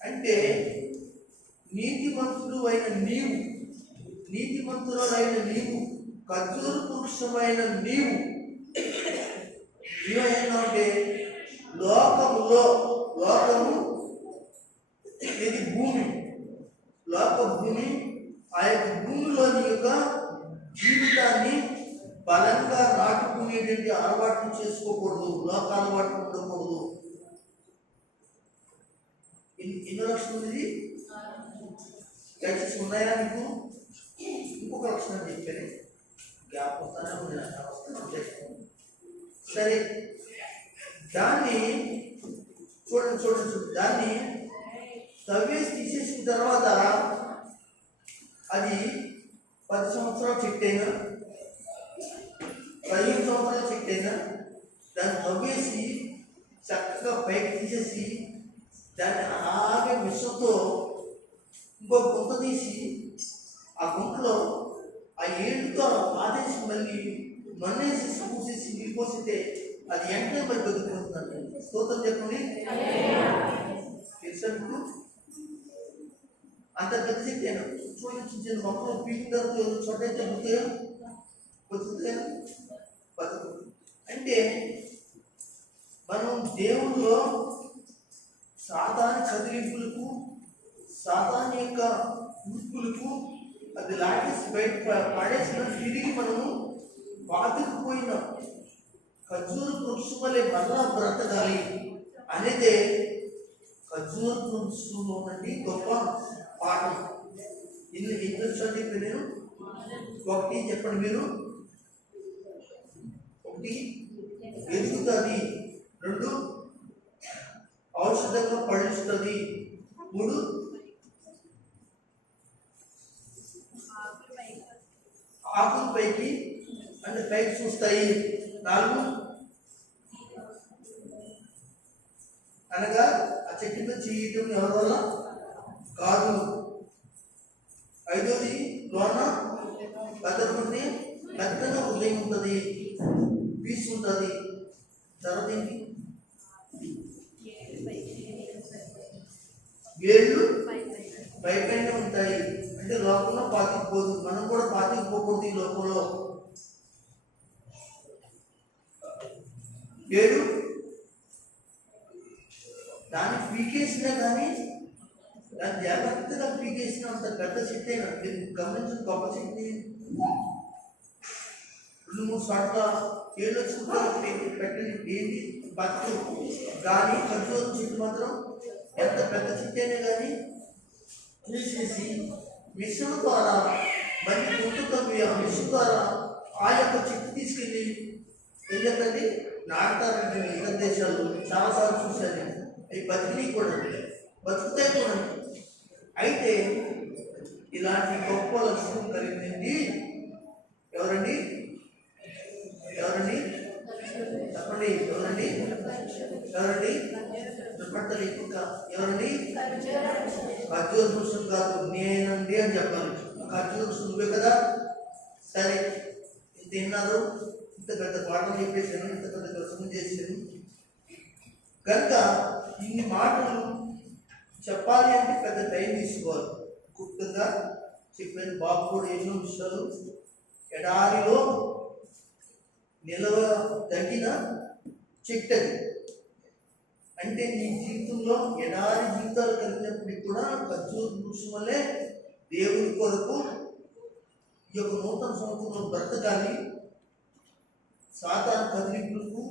అంటే నీతిమంతుడు అయిన నీవు ఖర్జూర వృక్షమైన నీవు ఏమైనా లోకము ఇది భూమి, భూమి. ఆ యొక్క భూమిలోని యొక్క జీవితాన్ని బలంగా నాటుకునేటువంటి అలవాట్లు చేసుకోకూడదు, లోక అలవాట్లు ఉండకూడదు. ఎన్నో లక్షణం ఇది దయచేసి ఉన్నాయా మీకు? ఇంకొక లక్షణం చెప్పాను, గ్యాప్ వస్తానే ఉంది. సరే, దాన్ని చూడండి. దాన్ని తవ్వేసి తీసేసిన తర్వాత అది 10 సంవత్సరాల చెట్టు అయినా 15 సంవత్సరాల చెట్టు అయినా దాన్ని తవ్వేసి చక్కగా పైకి తీసేసి దాన్ని అలాగే మిషన్తో ఇంకో గుంత తీసి ఆ గుంటలో ఆ ఏళ్ళుతో ఆదేశి మళ్ళీ మన్నేసి పూసేసి నీళ్ళు పోసితే అది వెంటనే మరి బతుకుతుందండి. స్తోత్రం చెప్పండి. తెలుసా మీకు? అంత పెద్ద చెట్టేనా? చూడండి, చిన్న మొక్కలు పీకిన తర్వాత చోట అయితే బతుకుతాయా? బతుకు. అంటే మనం దేవుల్లో సాతాను కదిలింపులకు, సాతాను యొక్క ఉరుకులకు అది లాగేసి బయట పడేసిన తిరిగి మనము బాధకుపోయిన ఖర్జూర వృక్షం వలె మరలా బ్రతకాలి అనేదే ఖర్జూర వృక్షంలో ఉన్నది గొప్ప పాఠం. ఇన్ని చూడండి. ఇప్పుడు నేను ఒకటి చెప్పండి మీరు. 1 ఎదుగుతుంది, 2 ఔషధంగా పడుస్తుంది, 3 ఆకులు పైకి అంటే పైకి చూస్తాయి, 4 అనగా ఆ చెట్టు మీద చేయటం ఎవరి వల్ల కాదు, 5వది లోన భద్రపడి మెత్తగా హృదయం ఉంటుంది, పీస్ ఉంటుంది. తర్వాత ఏంటి? వేళ్ళు పైపైన ఉంటాయి. అంటే లోకంలో పాతికిపోదు, మనం కూడా పాతికిపోకూడదు ఈ లోకంలో. 7 దాన్ని పీకేసినా కానీ దాన్ని జాగ్రత్తగా పీకేసిన అంత పెద్ద చెట్టు అయినా మీరు గమనించిన గొప్ప చెట్టు 2-3 చోట్ల ఏళ్ళు వచ్చి పెట్టండి, ఏంటి బతుకు. కానీ ఖర్జూర చెట్టు మాత్రం ఎంత పెద్ద చెట్టు అయినా కానీ తీసేసి మిషన్ ద్వారా మళ్ళీ గుంటుతవ్వి ఆ మిషన్ ద్వారా ఆ యొక్క చెట్టు తీసుకెళ్ళి ఏం చెప్పండి నాటుతారంటే ఇతర దేశాల్లో చాలాసార్లు చూశాను. అవి బతికినాయి కూడా, బతుకుతాయి కూడా. అయితే ఇలాంటి గొప్ప లక్షణం కలిగింది ఎవరండి? చెప్పండి, ఎవరండి? పట్టలు ఇంకా ఎవరండి? ఖర్జూర వృక్షం కాదు, నేనండి అని చెప్పాలి. ఖర్జూర వృక్షం నువ్వే కదా. సరే, ఇంత విన్నారు, ఇంత పెద్ద పాఠం చెప్పేసాను, ఇంత పెద్ద దర్శనం చేశాను. కనుక ఇన్ని మాటలు చెప్పాలి అంటే పెద్ద టైం తీసుకోవాలి. గుప్తంగా చెప్పాను. బాబు కూడా ఎన్నో విషయాలు ఎడారిలో నిలవ తగిన చెట్టది. అంటే నీ జీవితంలో ఎడారి జీవితాలు కలిగినప్పటికి కూడా ఖర్జూర వృక్షం వల్లే దేవుని కొరకు ఈ యొక్క నూతన సంవత్సరంలో బ్రతకాలి. సాతాను కదిలింపులకు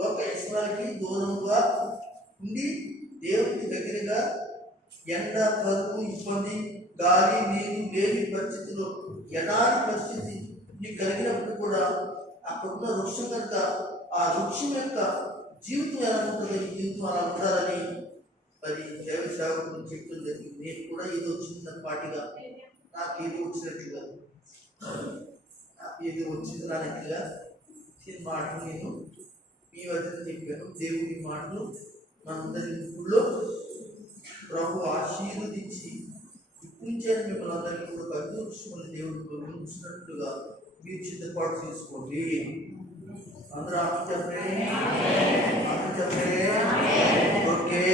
లోక యశ్వరానికి దూరంగా ఉండి దేవునికి దగ్గరగా ఎండ, కరువు, ఇబ్బంది, గాలి, నీరు లేని పరిస్థితిలో ఎలాంటి పరిస్థితి నీకు కలిగినప్పుడు కూడా అక్కడున్న వృక్షం కనుక ఆ వృక్షం యొక్క జీవితం ఎలా ఉంటుందో ఈ జీవితం అలా ఉండాలని మరి దైవ సేవకులు చెప్తుంది జరిగింది. నేను కూడా ఏదో చిన్నపాటిగా నాకు ఏది వచ్చినట్లుగా ఏది వచ్చింది రానట్లుగా ఈ మాటలు నేను మీ వద్ద చెప్పాను. దేవుడి మాటలు మనందరి ముక్కుల్లో ప్రభు ఆశీర్వదించి ఇప్పించాను. మిమ్మల్ని అందరికీ కూడా పెద్ద విషయంలో దేవుడు ఉంచినట్లుగా మీరు సిద్ధపాటు చేసుకోండి. అందరూ ఆమె చెప్పే ఓకే.